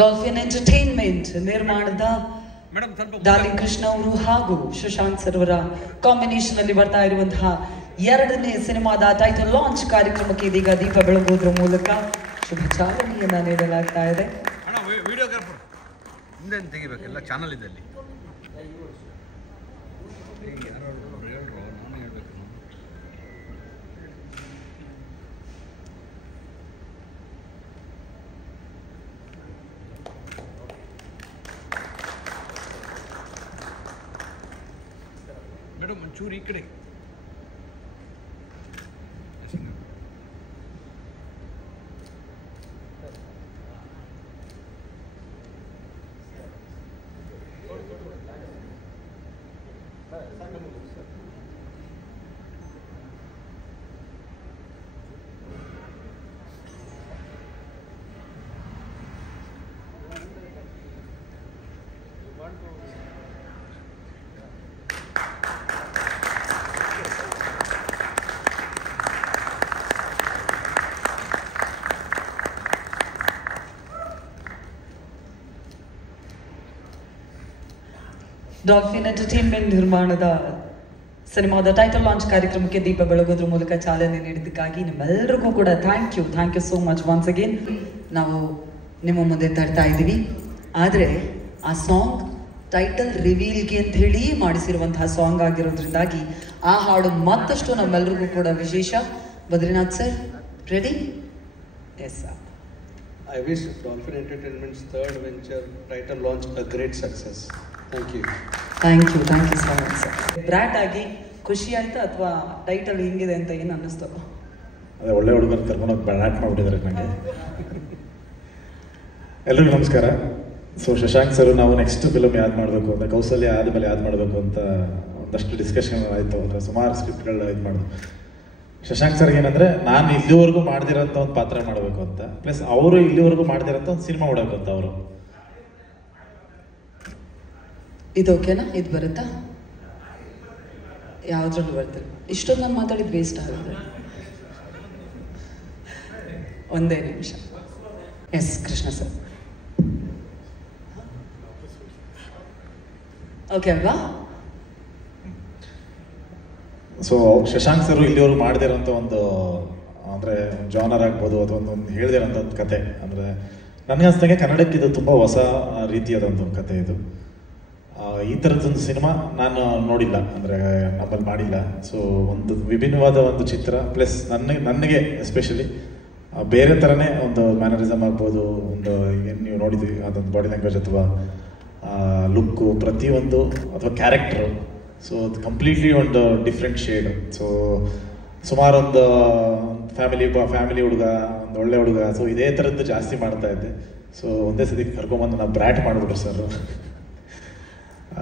Dolphin entertainment ನಿರ್ಮಾಣದ darling Krishna ಅವರು ಹಾಗೂ ಶಶಾಂಕ್ ಸರ್ ಅವರ ಕಾಂಬಿನೇಷನ್ ಅಲ್ಲಿ ಬರ್ತಾ ಇರುವಂತಹ ಎರಡನೇ ಸಿನಿಮಾದ ಟೈಟಲ್ ಲಾಂಚ್ ಕಾರ್ಯಕ್ರಮಕ್ಕೆ ಇದೀಗ ದೀಪ ಬೆಳಗೋದ್ರ ಮೂಲಕ ಶುಭ ಚಾಲನೆಯನ್ನ ನೀಡಲಾಗ್ತಾ ಇದೆ. ವಿಡಿಯೋಗ್ರಾಫರ್ ಮುಂದೆ ತೆಗಿಬೇಕೆಲ್ಲ ಚಾನಲ್ ಇದೆ ಅಲ್ಲಿ. ಮೇಡಮ್ ಒಂಚೂರು ಈ ಕಡೆ ಡಾಲ್ಫಿನ್ ಎಂಟರ್ಟೈನ್ಮೆಂಟ್ ನಿರ್ಮಾಣದ ಸಿನಿಮಾದ ಟೈಟಲ್ ಲಾಂಚ್ ಕಾರ್ಯಕ್ರಮಕ್ಕೆ ದೀಪ ಬೆಳಗೋದ್ರ ಮೂಲಕ ಚಾಲನೆ ನೀಡಿದ್ದಕ್ಕಾಗಿ ನಿಮ್ಮೆಲ್ಲರಿಗೂ ಕೂಡ thank you so much once again. ನಾವು ನಿಮ್ಮ ಮುಂದೆ ತರ್ತಾ ಇದ್ದೀವಿ. ಆದರೆ ಆ ಸಾಂಗ್ ಟೈಟಲ್ ರಿವೀಲ್ಗೆ ಅಂತ ಹೇಳಿ ಮಾಡಿಸಿರುವಂತಹ ಸಾಂಗ್ ಆಗಿರೋದ್ರಿಂದಾಗಿ ಆ ಹಾಡು ಮತ್ತಷ್ಟು ನಮ್ಮೆಲ್ಲರಿಗೂ ಕೂಡ ವಿಶೇಷ. Badrinath sir ready? Yes sir. I wish Dolphin Entertainment's third venture title launch a great success. Thank you. Thank you so much sir. Brought ಆಗಿ ಖುಷಿ ಆಯ್ತಾ ಅಥವಾ ಟೈಟಲ್ ಹೆಂಗಿದೆ ಅಂತ ಏನು ಅನ್ನಿಸ್ತು? ಅದೇ ಒಳ್ಳೆ ಹುಡುಗರು ಕರ್ಕೊಂಡೋಗಿ ಬ್ರಾಟ್ ಮಾಡಿಬಿಟ್ಟಿದ್ದಾರೆ ನನಗೆ. ಎಲ್ರಿಗೂ ನಮಸ್ಕಾರ. ಸೊ ಶಶಾಂಕ್ ಸರ್ ನಾವು ನೆಕ್ಸ್ಟ್ ಫಿಲಮ್ ಯಾವ್ದು ಮಾಡಬೇಕು ಅಂತ, ಕೌಸಲ್ಯ ಆದಮೇಲೆ ಯಾವ್ದು ಮಾಡಬೇಕು ಅಂತ ಒಂದಷ್ಟು ಡಿಸ್ಕಷನ್ ಆಯಿತು. ಅಂದರೆ ಸುಮಾರು ಸ್ಕ್ರಿಪ್ಟ್ಗಳು ಇದು ಮಾಡೋದು. ಶಶಾಂಕ್ ಸರ್ ಏನಂದರೆ ನಾನು ಇಲ್ಲಿವರೆಗೂ ಮಾಡ್ದಿರೋಂಥ ಒಂದು ಪಾತ್ರ ಮಾಡಬೇಕು ಅಂತ, ಪ್ಲಸ್ ಅವರು ಇಲ್ಲಿವರೆಗೂ ಮಾಡ್ದಿರೋಂಥ ಒಂದು ಸಿನಿಮಾ ಮಾಡಬೇಕು ಅಂತ ಅವರು. ಇದು ಓಕೆನಾ? ಇದು ಬರುತ್ತಾ? ಯಾವುದ್ರಲ್ಲೂ ಬರ್ತದೆ. ಇಷ್ಟೊಂದು ನಾನು ಮಾತಾಡಿದ್ದು ವೇಸ್ಟ್ ಆಗುತ್ತೆ. ಒಂದೇ ನಿಮಿಷ. ಎಸ್ ಕೃಷ್ಣ ಸರ್ ಓಕೆ ಅಲ್ವಾ? ಸೊ ಶಶಾಂಕ್ ಸರ್ ಇಲ್ಲಿವರೆಗೂ ಮಾಡದಿರೋಂಥ ಒಂದು ಅಂದರೆ ಜಾನರ್ ಆಗ್ಬೋದು ಅಥವಾ ಒಂದು ಹೇಳ್ದಿರೋಂಥ ಒಂದು ಕತೆ. ಅಂದರೆ ನನಗನ್ಸ್ದಂಗೆ ಕನ್ನಡಕ್ಕೆ ಇದು ತುಂಬ ಹೊಸ ರೀತಿಯಾದಂಥ ಒಂದು ಕತೆ ಇದು. ಈ ಥರದ್ದೊಂದು ಸಿನಿಮಾ ನಾನು ನೋಡಿಲ್ಲ, ಅಂದರೆ ನಮ್ಮಲ್ಲಿ ಮಾಡಿಲ್ಲ. ಸೊ ಒಂದು ವಿಭಿನ್ನವಾದ ಒಂದು ಚಿತ್ರ, ಪ್ಲಸ್ ನನಗೆ ಎಸ್ಪೆಷಲಿ ಬೇರೆ ಥರನೇ ಒಂದು ಮ್ಯಾನರಿಸಮ್ ಆಗ್ಬೋದು, ಒಂದು ಏನು ನೀವು ನೋಡಿದ್ವಿ ಅದೊಂದು ಬಾಡಿ ಲ್ಯಾಂಗ್ವೇಜ್ ಅಥವಾ ಲುಕ್ಕು ಪ್ರತಿಯೊಂದು ಅಥವಾ ಕ್ಯಾರೆಕ್ಟ್ರು. ಸೊ ಅದು ಕಂಪ್ಲೀಟ್ಲಿ ಒಂದು ಡಿಫ್ರೆಂಟ್ ಶೇಡ್. ಸೊ ಸುಮಾರು ಒಂದು ಫ್ಯಾಮಿಲಿ ಹುಡುಗ, ಒಂದು ಒಳ್ಳೆ ಹುಡುಗ. ಸೊ ಇದೇ ಥರದ್ದು ಜಾಸ್ತಿ ಮಾಡ್ತಾ ಇದ್ದೆ. ಸೊ ಒಂದೇ ಸತಿ ಕರ್ಕೊಂಬಂದು ನಾವು ಬ್ರ್ಯಾಟ್ ಮಾಡಿಬಿಟ್ರು ಸರ್.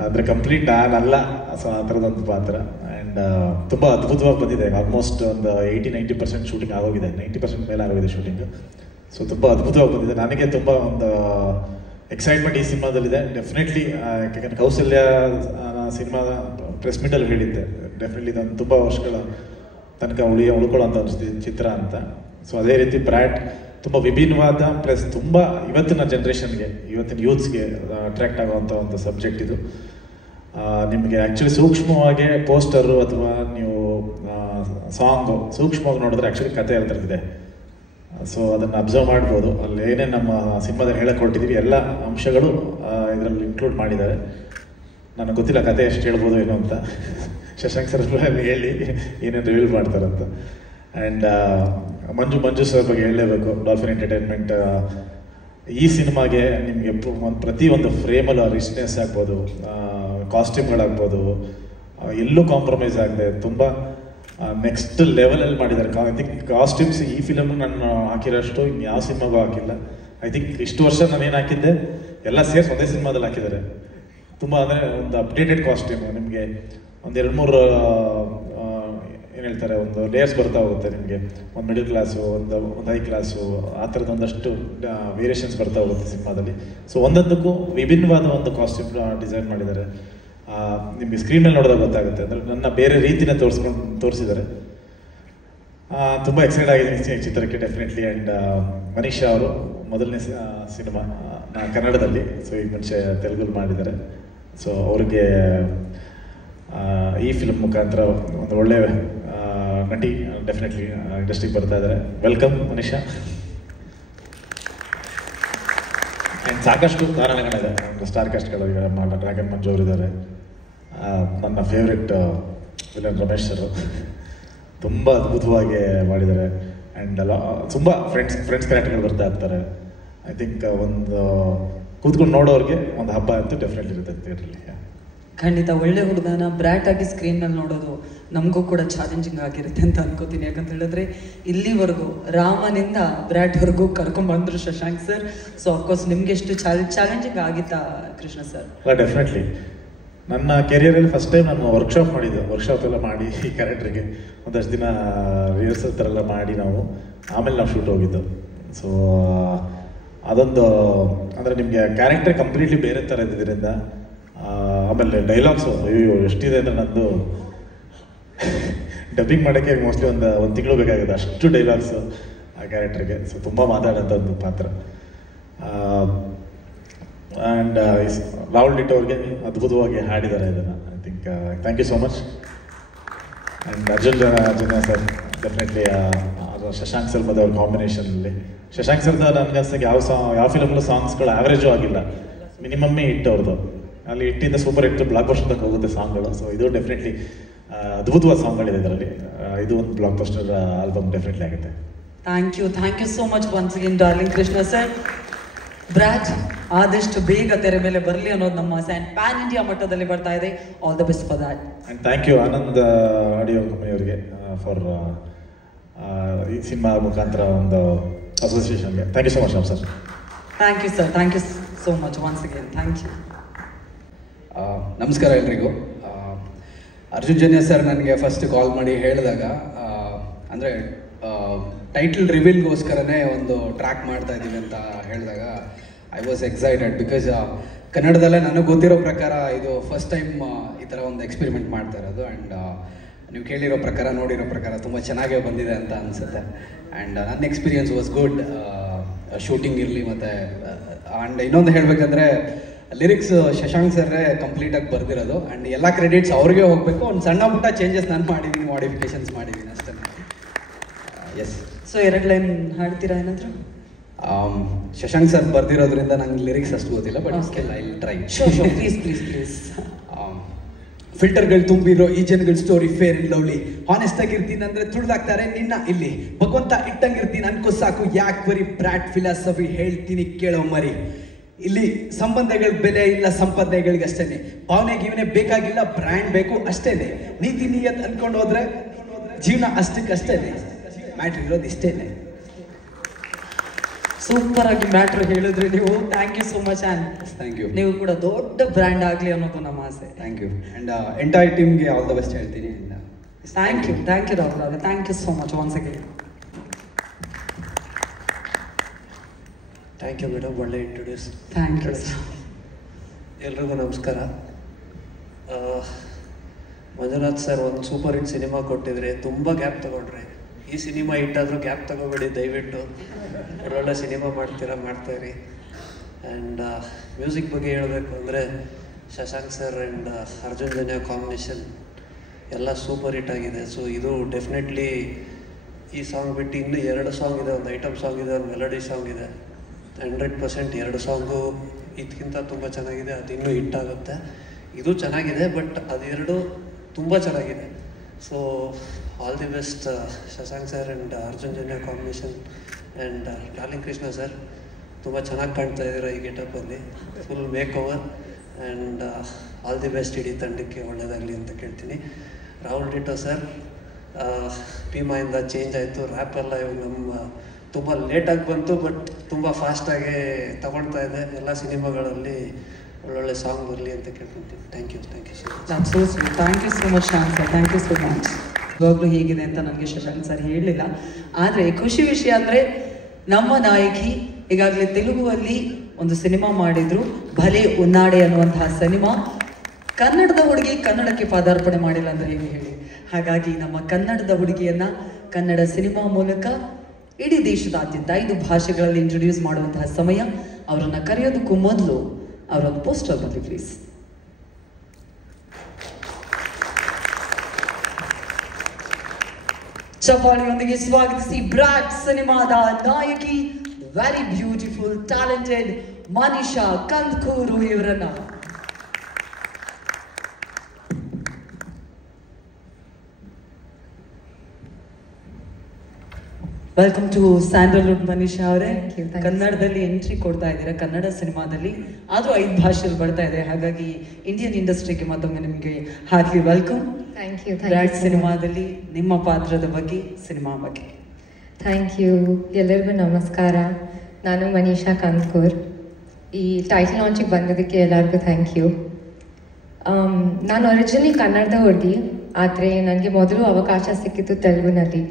ಅಂದರೆ ಕಂಪ್ಲೀಟ್ ನಾನಲ್ಲ. ಸೊ ಆ ಥರದೊಂದು ಪಾತ್ರ. ಆ್ಯಂಡ್ ತುಂಬ ಅದ್ಭುತವಾಗಿ ಬಂದಿದೆ. ಆಲ್ಮೋಸ್ಟ್ ಒಂದು 80-90% ಶೂಟಿಂಗ್ ಆಗೋಗಿದೆ, 90% ಮೇಲೆ ಆಗೋಗಿದೆ ಶೂಟಿಂಗು. ಸೊ ತುಂಬ ಅದ್ಭುತವಾಗಿ ಬಂದಿದೆ. ನನಗೆ ತುಂಬ ಒಂದು ಎಕ್ಸೈಟ್ಮೆಂಟ್ ಈ ಸಿನಿಮಾದಲ್ಲಿದೆ. ಡೆಫಿನೆಟ್ಲಿ ಯಾಕಂದರೆ ಕೌಸಲ್ಯ ಸಿನಿಮಾದ ಪ್ರೆಸ್ ಮೀಟಲ್ಲಿ ಹೇಳಿದ್ದೆ, ಡೆಫಿನೆಟ್ಲಿ ಇದೊಂದು ತುಂಬ ವರ್ಷಗಳ ತನಕ ಉಳ್ಕೊಳ್ಳೋಂಥ ಒಂದು ಚಿತ್ರ ಅಂತ. ಸೊ ಅದೇ ರೀತಿ ಬ್ರ್ಯಾಟ್ ತುಂಬ ವಿಭಿನ್ನವಾದ ಪ್ಲಸ್ ತುಂಬ ಇವತ್ತಿನ ಜನ್ರೇಷನ್ಗೆ, ಇವತ್ತಿನ ಯೂತ್ಸ್ಗೆ ಅಟ್ರ್ಯಾಕ್ಟ್ ಆಗುವಂಥ ಒಂದು ಸಬ್ಜೆಕ್ಟ್ ಇದು. ನಿಮಗೆ ಆ್ಯಕ್ಚುಲಿ ಸೂಕ್ಷ್ಮವಾಗಿ ಪೋಸ್ಟರು ಅಥವಾ ನೀವು ಸಾಂಗು ಸೂಕ್ಷ್ಮವಾಗಿ ನೋಡಿದ್ರೆ ಆ್ಯಕ್ಚುಲಿ ಕತೆ ಇರ್ತಿದೆ. ಸೊ ಅದನ್ನು ಅಬ್ಸರ್ವ್ ಮಾಡ್ಬೋದು. ಅಲ್ಲಿ ಏನೇ ನಮ್ಮ ಸಿನಿಮಾದಲ್ಲಿ ಹೇಳಕ್ಕೆ ಹೊರಟಿದ್ದೀವಿ ಎಲ್ಲ ಅಂಶಗಳು ಇದರಲ್ಲಿ ಇನ್ಕ್ಲೂಡ್ ಮಾಡಿದ್ದಾರೆ. ನನಗೆ ಗೊತ್ತಿಲ್ಲ ಕತೆ ಎಷ್ಟು ಹೇಳ್ಬೋದು ಏನೋ ಅಂತ. ಶಶಾಂಕ್ ಸರ್ ಹೇಳಿ ಏನೇನು ರಿವೀಲ್ ಮಾಡ್ತಾರಂತ. ಆ್ಯಂಡ್ ಮಂಜು ಸರ್ ಬಗ್ಗೆ ಹೇಳಲೇಬೇಕು. ಡಾಲ್ಫಿನ್ ಎಂಟರ್ಟೈನ್ಮೆಂಟ್ ಈ ಸಿನಿಮಾಗೆ ನಿಮಗೆ ಪ್ರತಿಯೊಂದು ಫ್ರೇಮಲ್ಲೂ ರಿಚ್ನೆಸ್ ಆಗ್ಬೋದು, ಕಾಸ್ಟ್ಯೂಮ್ಗಳಾಗ್ಬೋದು, ಎಲ್ಲೂ ಕಾಂಪ್ರಮೈಸ್ ಆಗದೆ ತುಂಬ ನೆಕ್ಸ್ಟ್ ಲೆವೆಲಲ್ಲಿ ಮಾಡಿದ್ದಾರೆ. ಐ ಥಿಂಕ್ ಕಾಸ್ಟ್ಯೂಮ್ಸ್ ಈ ಫಿಲಮ್ ನಾನು ಹಾಕಿರೋಷ್ಟು ಯಾವ ಸಿನಿಮಾಗೂ ಹಾಕಿಲ್ಲ. ಐ ಥಿಂಕ್ ಇಷ್ಟು ವರ್ಷ ನಾನು ಏನು ಹಾಕಿದ್ದೆ ಎಲ್ಲ ಸೇರಿಸಿ ಒಂದೇ ಸಿನಿಮಾದಲ್ಲಿ ಹಾಕಿದ್ದಾರೆ. ತುಂಬ ಅಂದರೆ ಒಂದು ಅಪ್ಡೇಟೆಡ್ ಕಾಸ್ಟ್ಯೂಮ್. ನಿಮಗೆ ಒಂದು 2-3 ಏನು ಹೇಳ್ತಾರೆ, ಒಂದು ಲೇಯರ್ಸ್ ಬರ್ತಾ ಹೋಗುತ್ತೆ ನಿಮಗೆ. ಒಂದು ಮಿಡಲ್ ಕ್ಲಾಸು, ಒಂದು ಹೈ ಕ್ಲಾಸು, ಆ ಥರದ್ದು ಒಂದಷ್ಟು ವೇರಿಯೇಷನ್ಸ್ ಬರ್ತಾ ಹೋಗುತ್ತೆ ಸಿನಿಮಾದಲ್ಲಿ. ಸೊ ಒಂದೊಂದಕ್ಕೂ ವಿಭಿನ್ನವಾದ ಒಂದು ಕಾಸ್ಟ್ಯೂಮ್ ಡಿಸೈನ್ ಮಾಡಿದ್ದಾರೆ. ನಿಮಗೆ ಸ್ಕ್ರೀನ್ ಮೇಲೆ ನೋಡಿದಾಗ ಗೊತ್ತಾಗುತ್ತೆ. ಅಂದರೆ ನನ್ನ ಬೇರೆ ರೀತಿನೇ ತೋರಿಸಿದ್ದಾರೆ. ತುಂಬ ಎಕ್ಸೈಟ್ ಆಗಿದ್ದೀನಿ ಈ ಚಿತ್ರಕ್ಕೆ ಡೆಫಿನೆಟ್ಲಿ. ಆ್ಯಂಡ್ ಮನೀಷಾ ಅವರು ಮೊದಲನೇ ಸಿನಿಮಾ ಕನ್ನಡದಲ್ಲಿ, ಸೊ ಈಗ ಮುಂಚೆ ತೆಲುಗಲ್ಲಿ ಮಾಡಿದ್ದಾರೆ. ಸೊ ಅವ್ರಿಗೆ ಈ ಫಿಲ್ಮ್ ಮುಖಾಂತರ ಒಂದು ಒಳ್ಳೆ ನಟಿ ಡೆಫಿನೆಟ್ಲಿ ಇಂಡಸ್ಟ್ರಿಗೆ ಬರ್ತಾ ಇದ್ದಾರೆ. ವೆಲ್ಕಮ್ ಮನೀಷಾ. ಆ್ಯಂಡ್ ಸಾಕಷ್ಟು ಕಾರಣಗಳಿದೆ, ಸ್ಟಾರ್ ಕಾಸ್ಟ್ಗಳು. ಈಗ ಡ್ರ್ಯಾಗನ್ ಮಂಜು ಅವರಿದ್ದಾರೆ, ನನ್ನ ಫೇವ್ರೆಟ್ ವಿಲನ್ ರಮೇಶ್ ಸರ್ ತುಂಬ ಅದ್ಭುತವಾಗಿ ಮಾಡಿದ್ದಾರೆ. ಆ್ಯಂಡ್ ತುಂಬ ಫ್ರೆಂಡ್ಸ್ ಕ್ಯಾರೆಕ್ಟರ್ಗಳು ಬರ್ತಾ ಇರ್ತಾರೆ. ಐ ಥಿಂಕ್ ಒಂದು ಕೂತ್ಕೊಂಡು ನೋಡೋರಿಗೆ ಒಂದು ಹಬ್ಬ ಅಂತೂ ಡೆಫಿನೆಟ್ಲಿ ಇರುತ್ತೆ ಥಿಯೇಟ್ರಲ್ಲಿ. ಖಂಡಿತ ಒಳ್ಳೆ ಹುಡುಗನ ಬ್ರ್ಯಾಟ್ ಆಗಿ ಸ್ಕ್ರೀನ್ ಮೇಲೆ ನೋಡೋದು ನಮಗೂ ಕೂಡ ಚಾಲೆಂಜಿಂಗ್ ಆಗಿರುತ್ತೆ ಅಂತ ಅನ್ಕೋತೀನಿ. ಯಾಕಂತ ಹೇಳಿದ್ರೆ ಇಲ್ಲಿವರೆಗೂ ರಾಮನಿಂದ ಬ್ರ್ಯಾಟ್ವರೆಗೂ ಕರ್ಕೊಂಡ್ಬಂದ್ರು ಶಶಾಂಕ್ ಸರ್. ಸೊ ಅಫ್ಕೋರ್ಸ್ ನಿಮ್ಗೆ ಎಷ್ಟು ಚಾಲೆಂಜಿಂಗ್ ಆಗಿತ್ತಾ ಕೃಷ್ಣ ಸರ್? ಡೆಫಿನೆಟ್ಲಿ ನನ್ನ ಕೆರಿಯರಲ್ಲಿ ಫಸ್ಟ್ ಟೈಮ್ ನಾನು ವರ್ಕ್ಶಾಪ್ ಎಲ್ಲ ಮಾಡಿ ಈ ಕ್ಯಾರೆಕ್ಟ್ರಿಗೆ ಒಂದಷ್ಟು ದಿನ ರಿಹರ್ಸಲ್ ಥರ ಎಲ್ಲ ಮಾಡಿ ಆಮೇಲೆ ನಾವು ಶೂಟ್ ಹೋಗಿದ್ದು. ಸೊ ಅದೊಂದು ಅಂದರೆ ನಿಮಗೆ ಕ್ಯಾರೆಕ್ಟರ್ ಕಂಪ್ಲೀಟ್ಲಿ ಬೇರೆ ಥರ ಇದ್ದಿದ್ದರಿಂದ, ಆಮೇಲೆ ಡೈಲಾಗ್ಸು ಅಯ್ಯೋ ಎಷ್ಟಿದೆ ಅಂದರೆ ನಂದು ಡಬ್ಬಿಂಗ್ ಮಾಡೋಕ್ಕೆ ಮೋಸ್ಟ್ಲಿ ಒಂದು ತಿಂಗಳು ಬೇಕಾಗುತ್ತೆ, ಅಷ್ಟು ಡೈಲಾಗ್ಸು ಆ ಕ್ಯಾರೆಕ್ಟರ್ಗೆ. ಸೊ ತುಂಬ ಮಾತಾಡೋಂಥ ಒಂದು ಪಾತ್ರ. ಆ್ಯಂಡ್ ರಾಹುಲ್ ಡಿಟೋ ಅವ್ರಿಗೆ ಅದ್ಭುತವಾಗಿ ಹಾಡಿದ್ದಾರೆ ಇದನ್ನು. I think thank you so much. And Arjun sir definitely Shashank sir ಮತ್ತು ಅವ್ರ ಕಾಂಬಿನೇಷನಲ್ಲಿ. ಶಶಾಂಕ್ ಸರ್ದ ನನಗೆ ಅನ್ಸಕ್ಕೆ ಯಾವ ಫಿಲಮ್ಲು ಸಾಂಗ್ಸ್ಗಳು ಆ್ಯಾವ್ರೇಜು ಆಗಿಲ್ಲ, ಮಿನಿಮಮ್ಮೇ ಹಿಟ್ ಅವ್ರದ್ದು. ಅಲ್ಲಿ ಹಿಟ್ಟಿಂದ ಸೂಪರ್ ಹಿಟ್ ಬ್ಲಾಕ್ ಬಸ್ಟರ್ ತನಕ ಹೋಗುತ್ತೆ ಸಾಂಗ್ಗಳು. ಸೊ ಇದು ಡೆಫಿನೆಟ್ಲಿ ಅದ್ಭುತವಾದ ಸಾಂಗ್ಗಳಿದೆ ಇದರಲ್ಲಿ. ಇದು ಒಂದು ಬ್ಲಾಕ್ ಬಸ್ಟರ್ ಆಲ್ಬಮ್ ಡೆಫಿನೆಟ್ಲಿ ಆಗುತ್ತೆ. Thank you so much once again darling Krishna sir. Brat ಆದಷ್ಟು ಬೇಗ ತೆರೆ ಮೇಲೆ ಬರಲಿ ಅನ್ನೋದು ನಮ್ಮ ಆಸೆ. ಆ್ಯಂಡ್ ಪ್ಯಾನ್ ಇಂಡಿಯಾ ಮಟ್ಟದಲ್ಲಿ ಬರ್ತಾ ಇದೆ. All the best for that. And thank you Anand audio ಕಂಪನಿಯವರಿಗೆ ಫಾರ್ ಈ ಸಿನಿಮಾ ಮುಖಾಂತರ ಒಂದು ಅಸೋಸಿಯೇಷನ್ಗೆ thank you so much sir. Thank you sir, thank you so much once again. Thank you. ನಮಸ್ಕಾರ ಎಲ್ರಿಗೂ. ಅರ್ಜುನ್ ಜನ್ಯ ಸರ್ ನನಗೆ ಫಸ್ಟ್ ಕಾಲ್ ಮಾಡಿ ಹೇಳಿದಾಗ, ಅಂದರೆ ಟೈಟಲ್ ರಿವೀಲ್ಗೋಸ್ಕರನೇ ಒಂದು ಟ್ರ್ಯಾಕ್ ಮಾಡ್ತಾ ಇದ್ದೀವಿ ಅಂತ ಹೇಳಿದಾಗ ಐ ವಾಸ್ ಎಕ್ಸೈಟೆಡ್. ಬಿಕಾಸ್ ಕನ್ನಡದಲ್ಲೇ ನನಗೆ ಗೊತ್ತಿರೋ ಪ್ರಕಾರ ಇದು ಫಸ್ಟ್ ಟೈಮ್ ಈ ಥರ ಒಂದು ಎಕ್ಸ್ಪೆರಿಮೆಂಟ್ ಮಾಡ್ತಾ ಇರೋದು. ಆ್ಯಂಡ್ ನೀವು ಕೇಳಿರೋ ಪ್ರಕಾರ ನೋಡಿರೋ ಪ್ರಕಾರ ತುಂಬ ಚೆನ್ನಾಗೇ ಬಂದಿದೆ ಅಂತ ಅನಿಸುತ್ತೆ. ಆ್ಯಂಡ್ ನನ್ನ ಎಕ್ಸ್ಪೀರಿಯನ್ಸ್ ವಾಸ್ ಗುಡ್, ಶೂಟಿಂಗ್ ಇರಲಿ. ಮತ್ತು ಆ್ಯಂಡ್ ಇನ್ನೊಂದು ಹೇಳಬೇಕಂದ್ರೆ ಲಿರಿಕ್ಸ್ ಶಶಾಂಕ್ ಸರ್ರೇ ಕಂಪ್ಲೀಟಾಗಿ ಬರ್ದಿರೋದು. ಆ್ಯಂಡ್ ಎಲ್ಲ ಕ್ರೆಡಿಟ್ಸ್ ಅವ್ರಿಗೆ ಹೋಗಬೇಕು. ಒಂದು ಸಣ್ಣ ಪುಟ್ಟ ಚೇಂಜಸ್ ನಾನು ಮಾಡಿದ್ದೀನಿ, ಮಾಡಿಫಿಕೇಶನ್ಸ್ ಮಾಡಿದ್ದೀನಿ ಅಷ್ಟೇ. ಎಸ್. ಸೊ 2 ಲೈನ್ ಹಾಡ್ತೀರಾ ಏನಾದರೂ? ಶಶಾಂಕ್ ಸರ್ ಬರ್ದಿರೋದ್ರಿಂದ ನಂಗೆ ಲಿರಿಕ್ಸ್ ಅಷ್ಟು ಗೊತ್ತಿಲ್ಲ, but still I try. Please. ಫಿಲ್ಟರ್ಗಳು ತುಂಬಿರೋ ಈ ಜನಗಳ story fair and lovely. Honest ಆಗಿರ್ತೀನಿ ಅಂದ್ರೆ ತುಳಿದಾಕ್ತಾರೆ ನಿನ್ನ ಇಲ್ಲಿ. ಭಗವಂತ ಇಟ್ಟಂಗಿರ್ತೀನಿ ಅನ್ಕೋ ಸಾಕು, ಯಾಕೆ ಬರೀ ಬ್ರ್ಯಾಟ್ ಫಿಲಾಸಫಿ ಹೇಳ್ತೀನಿ ಕೇಳೋ ಮರಿ. ಇಲ್ಲಿ ಸಂಬಂಧಗಳ ಬೆಲೆ ಇಲ್ಲ ಸಂಪಾದನೆಗಳಿಗೆ ಅಷ್ಟೇನೆ. ಭಾವನೆ ಗೀವನೆ ಬೇಕಾಗಿಲ್ಲ, ಬ್ರ್ಯಾಂಡ್ ಬೇಕು ಅಷ್ಟೇನೆ. ನೀತಿ ನಿಯತ್ ಅನ್ಕೊಂಡು ಹೋದ್ರೆ ಜೀವನ ಅಷ್ಟಕ್ಕಷ್ಟೇನೆ. ಮ್ಯಾಟ್ರ್ ಇರೋದು ಇಷ್ಟೇನೆ. ಸೂಪರ್ ಆಗಿ ಮ್ಯಾಟ್ರ್ ಹೇಳಿದ್ರಿ ನೀವು. Thank you so much. And thank you. ನೀವು ಕೂಡ ದೊಡ್ಡ ಬ್ರ್ಯಾಂಡ್ ಆಗಲಿ ಅನ್ನೋದು ನಮ್ಮ ಆಸೆ. Thank you. ಆ್ಯಂಡ್ ಎಂಟೈರ್ ಟೀಮ್ಗೆ ಆಲ್ ದ ಬೆಸ್ಟ್ ಹೇಳ್ತೀನಿ. ಥ್ಯಾಂಕ್ ಯು ರಾಹುಲ್ ಅವರೇ. Thank you so much once again. Thank you madam, ಒಳ್ಳೆ ಇಂಟ್ರೊಡ್ಯೂಸ್. Thank you. ಎಲ್ರಿಗೂ ನಮಸ್ಕಾರ. ಮಂಜುನಾಥ್ ಸರ್ ಒಂದು ಸೂಪರ್ ಹಿಟ್ ಸಿನಿಮಾ ಕೊಟ್ಟಿದ್ರೆ, ತುಂಬ ಗ್ಯಾಪ್ ತಗೊಂಡ್ರೆ. ಈ ಸಿನಿಮಾ ಹಿಟ್ಟಾದರೂ ಗ್ಯಾಪ್ ತಗೋಬೇಡಿ ದಯವಿಟ್ಟು. ಒಳ್ಳೊಳ್ಳೆ ಸಿನಿಮಾ ಮಾಡ್ತಾಯಿರಿ. ಆ್ಯಂಡ್ ಮ್ಯೂಸಿಕ್ ಬಗ್ಗೆ ಹೇಳಬೇಕು ಅಂದರೆ Shashank sir and Arjun Janya combination ಎಲ್ಲ ಸೂಪರ್ ಹಿಟ್ ಆಗಿದೆ. ಸೊ ಇದು ಡೆಫಿನೆಟ್ಲಿ ಈ ಸಾಂಗ್ ಬಿಟ್ಟು ಇನ್ನೂ 2 ಸಾಂಗ್ ಇದೆ. ಒಂದು ಐಟಮ್ ಸಾಂಗ್ ಇದೆ, ಒಂದು ಮೆಲಡಿ ಸಾಂಗ್ ಇದೆ. 100% 2 ಸಾಂಗು ಇದಕ್ಕಿಂತ ತುಂಬ ಚೆನ್ನಾಗಿದೆ. ಅದು ಇನ್ನೂ ಹಿಟ್ ಆಗುತ್ತೆ. ಇದು ಚೆನ್ನಾಗಿದೆ, ಬಟ್ ಅದೆರಡು ತುಂಬ ಚೆನ್ನಾಗಿದೆ. So all the best Shashank sir and Arjun Janya combination. And darling Krishna sir ತುಂಬ ಚೆನ್ನಾಗಿ ಕಾಣ್ತಾ ಇದ್ದೀರ ಈ ಗೆಟಪ್ಪಲ್ಲಿ, full makeover. And all the best ಇಡೀ ತಂಡಕ್ಕೆ ಒಳ್ಳೆಯದಾಗಲಿ ಅಂತ ಕೇಳ್ತೀನಿ. ರಾಹುಲ್ ಡಿಟೋ ಸರ್, ಭೀಮಾಯಿಂದ ಚೇಂಜ್ ಆಯಿತು. ರ್ಯಾಪೆಲ್ಲ ಇವಾಗ ನಮ್ಮ ತುಂಬ ಲೇಟಾಗಿ ಬಂತು, ಬಟ್ ತುಂಬ ಫಾಸ್ಟಾಗಿ ತಗೊಳ್ತಾ ಇದೆ. ಎಲ್ಲ ಸಿನಿಮಾಗಳಲ್ಲಿ ಒಳ್ಳೊಳ್ಳೆ ಸಾಂಗ್ ಬರಲಿ ಅಂತ ಕೇಳ್ಕೊತೀನಿ. Thank you so much. Thank you so much Shanth sir. Thank you so much. ಇವಾಗಲೂ ಹೇಗಿದೆ ಅಂತ ನನಗೆ ಶಶಾಂಕ್ ಸರ್ ಹೇಳಲಿಲ್ಲ. ಆದರೆ ಖುಷಿ ವಿಷಯ ಅಂದರೆ ನಮ್ಮ ನಾಯಕಿ ಈಗಾಗಲೇ ತೆಲುಗುವಲ್ಲಿ ಒಂದು ಸಿನಿಮಾ ಮಾಡಿದ್ರು, ಭಲೆ ಉನ್ನಾಡೆ ಅನ್ನುವಂತಹ ಸಿನಿಮಾ. ಕನ್ನಡದ ಹುಡುಗಿ ಕನ್ನಡಕ್ಕೆ ಪಾದಾರ್ಪಣೆ ಮಾಡಿಲ್ಲ ಅಂದರೆ ಏನು ಹೇಳಿ. ಹಾಗಾಗಿ ನಮ್ಮ ಕನ್ನಡದ ಹುಡುಗಿಯನ್ನು ಕನ್ನಡ ಸಿನಿಮಾ ಮೂಲಕ ಇಡೀ ದೇಶದಾದ್ಯಂತ 5 ಭಾಷೆಗಳಲ್ಲಿ ಇಂಟ್ರೊಡ್ಯೂಸ್ ಮಾಡುವಂತಹ ಸಮಯ. ಅವರನ್ನ ಕರೆಯೋದಕ್ಕೂ ಮೊದಲು ಅವರೊಂದು ಪೋಸ್ಟರ್ ಬರಲಿ ಪ್ಲೀಸ್. ಚಪ್ಪಾಳಿಯೊಂದಿಗೆ ಸ್ವಾಗತಿಸಿ ಬ್ರಾಟ್ ಸಿನಿಮಾದ ನಾಯಕಿ, very beautiful talented Manisha Kandkur ಇವರನ್ನ. ವೆಲ್ಕಮ್ ಟು ಸ್ಯಾಂಡಲ್ವುಡ್ ಮನಿಷಾ ಅವರೇ. ಕನ್ನಡದಲ್ಲಿ ಎಂಟ್ರಿ ಕೊಡ್ತಾ ಇದ್ದೀರಾ, ಕನ್ನಡ ಸಿನಿಮಾದಲ್ಲಿ ಆದ್ರೂ 5 ಭಾಷೆಯಲ್ಲಿ ಬರ್ತಾ ಇದೆ, ಹಾಗಾಗಿ ಇಂಡಿಯನ್ ಇಂಡಸ್ಟ್ರಿಗೆ ಮತ್ತೊಮ್ಮೆ ನಿಮಗೆ ಹಾರ್ಟ್ಲಿ ವೆಲ್ಕಮ್. ಬ್ರಾಟ್ ಸಿನಿಮಾದಲ್ಲಿ ನಿಮ್ಮ ಪಾತ್ರದ ಬಗ್ಗೆ, ಸಿನಿಮಾ ಬಗ್ಗೆ. Thank you. ಎಲ್ಲರಿಗೂ ನಮಸ್ಕಾರ. ನಾನು ಮನಿಷಾ ಕಂದ್ಕೂರ್. ಈ ಟೈಟಲ್ ಲಾಂಚಿಗೆ ಬಂದಿದ್ದಕ್ಕೆ ಎಲ್ಲರಿಗೂ ಥ್ಯಾಂಕ್ ಯು. ನಾನು ಒರಿಜಿನಲಿ ಕನ್ನಡದ ಹುಡುಗಿ, ಆದರೆ ನನಗೆ ಮೊದಲು ಅವಕಾಶ ಸಿಕ್ಕಿತ್ತು ತೆಲುಗುನಲ್ಲಿ.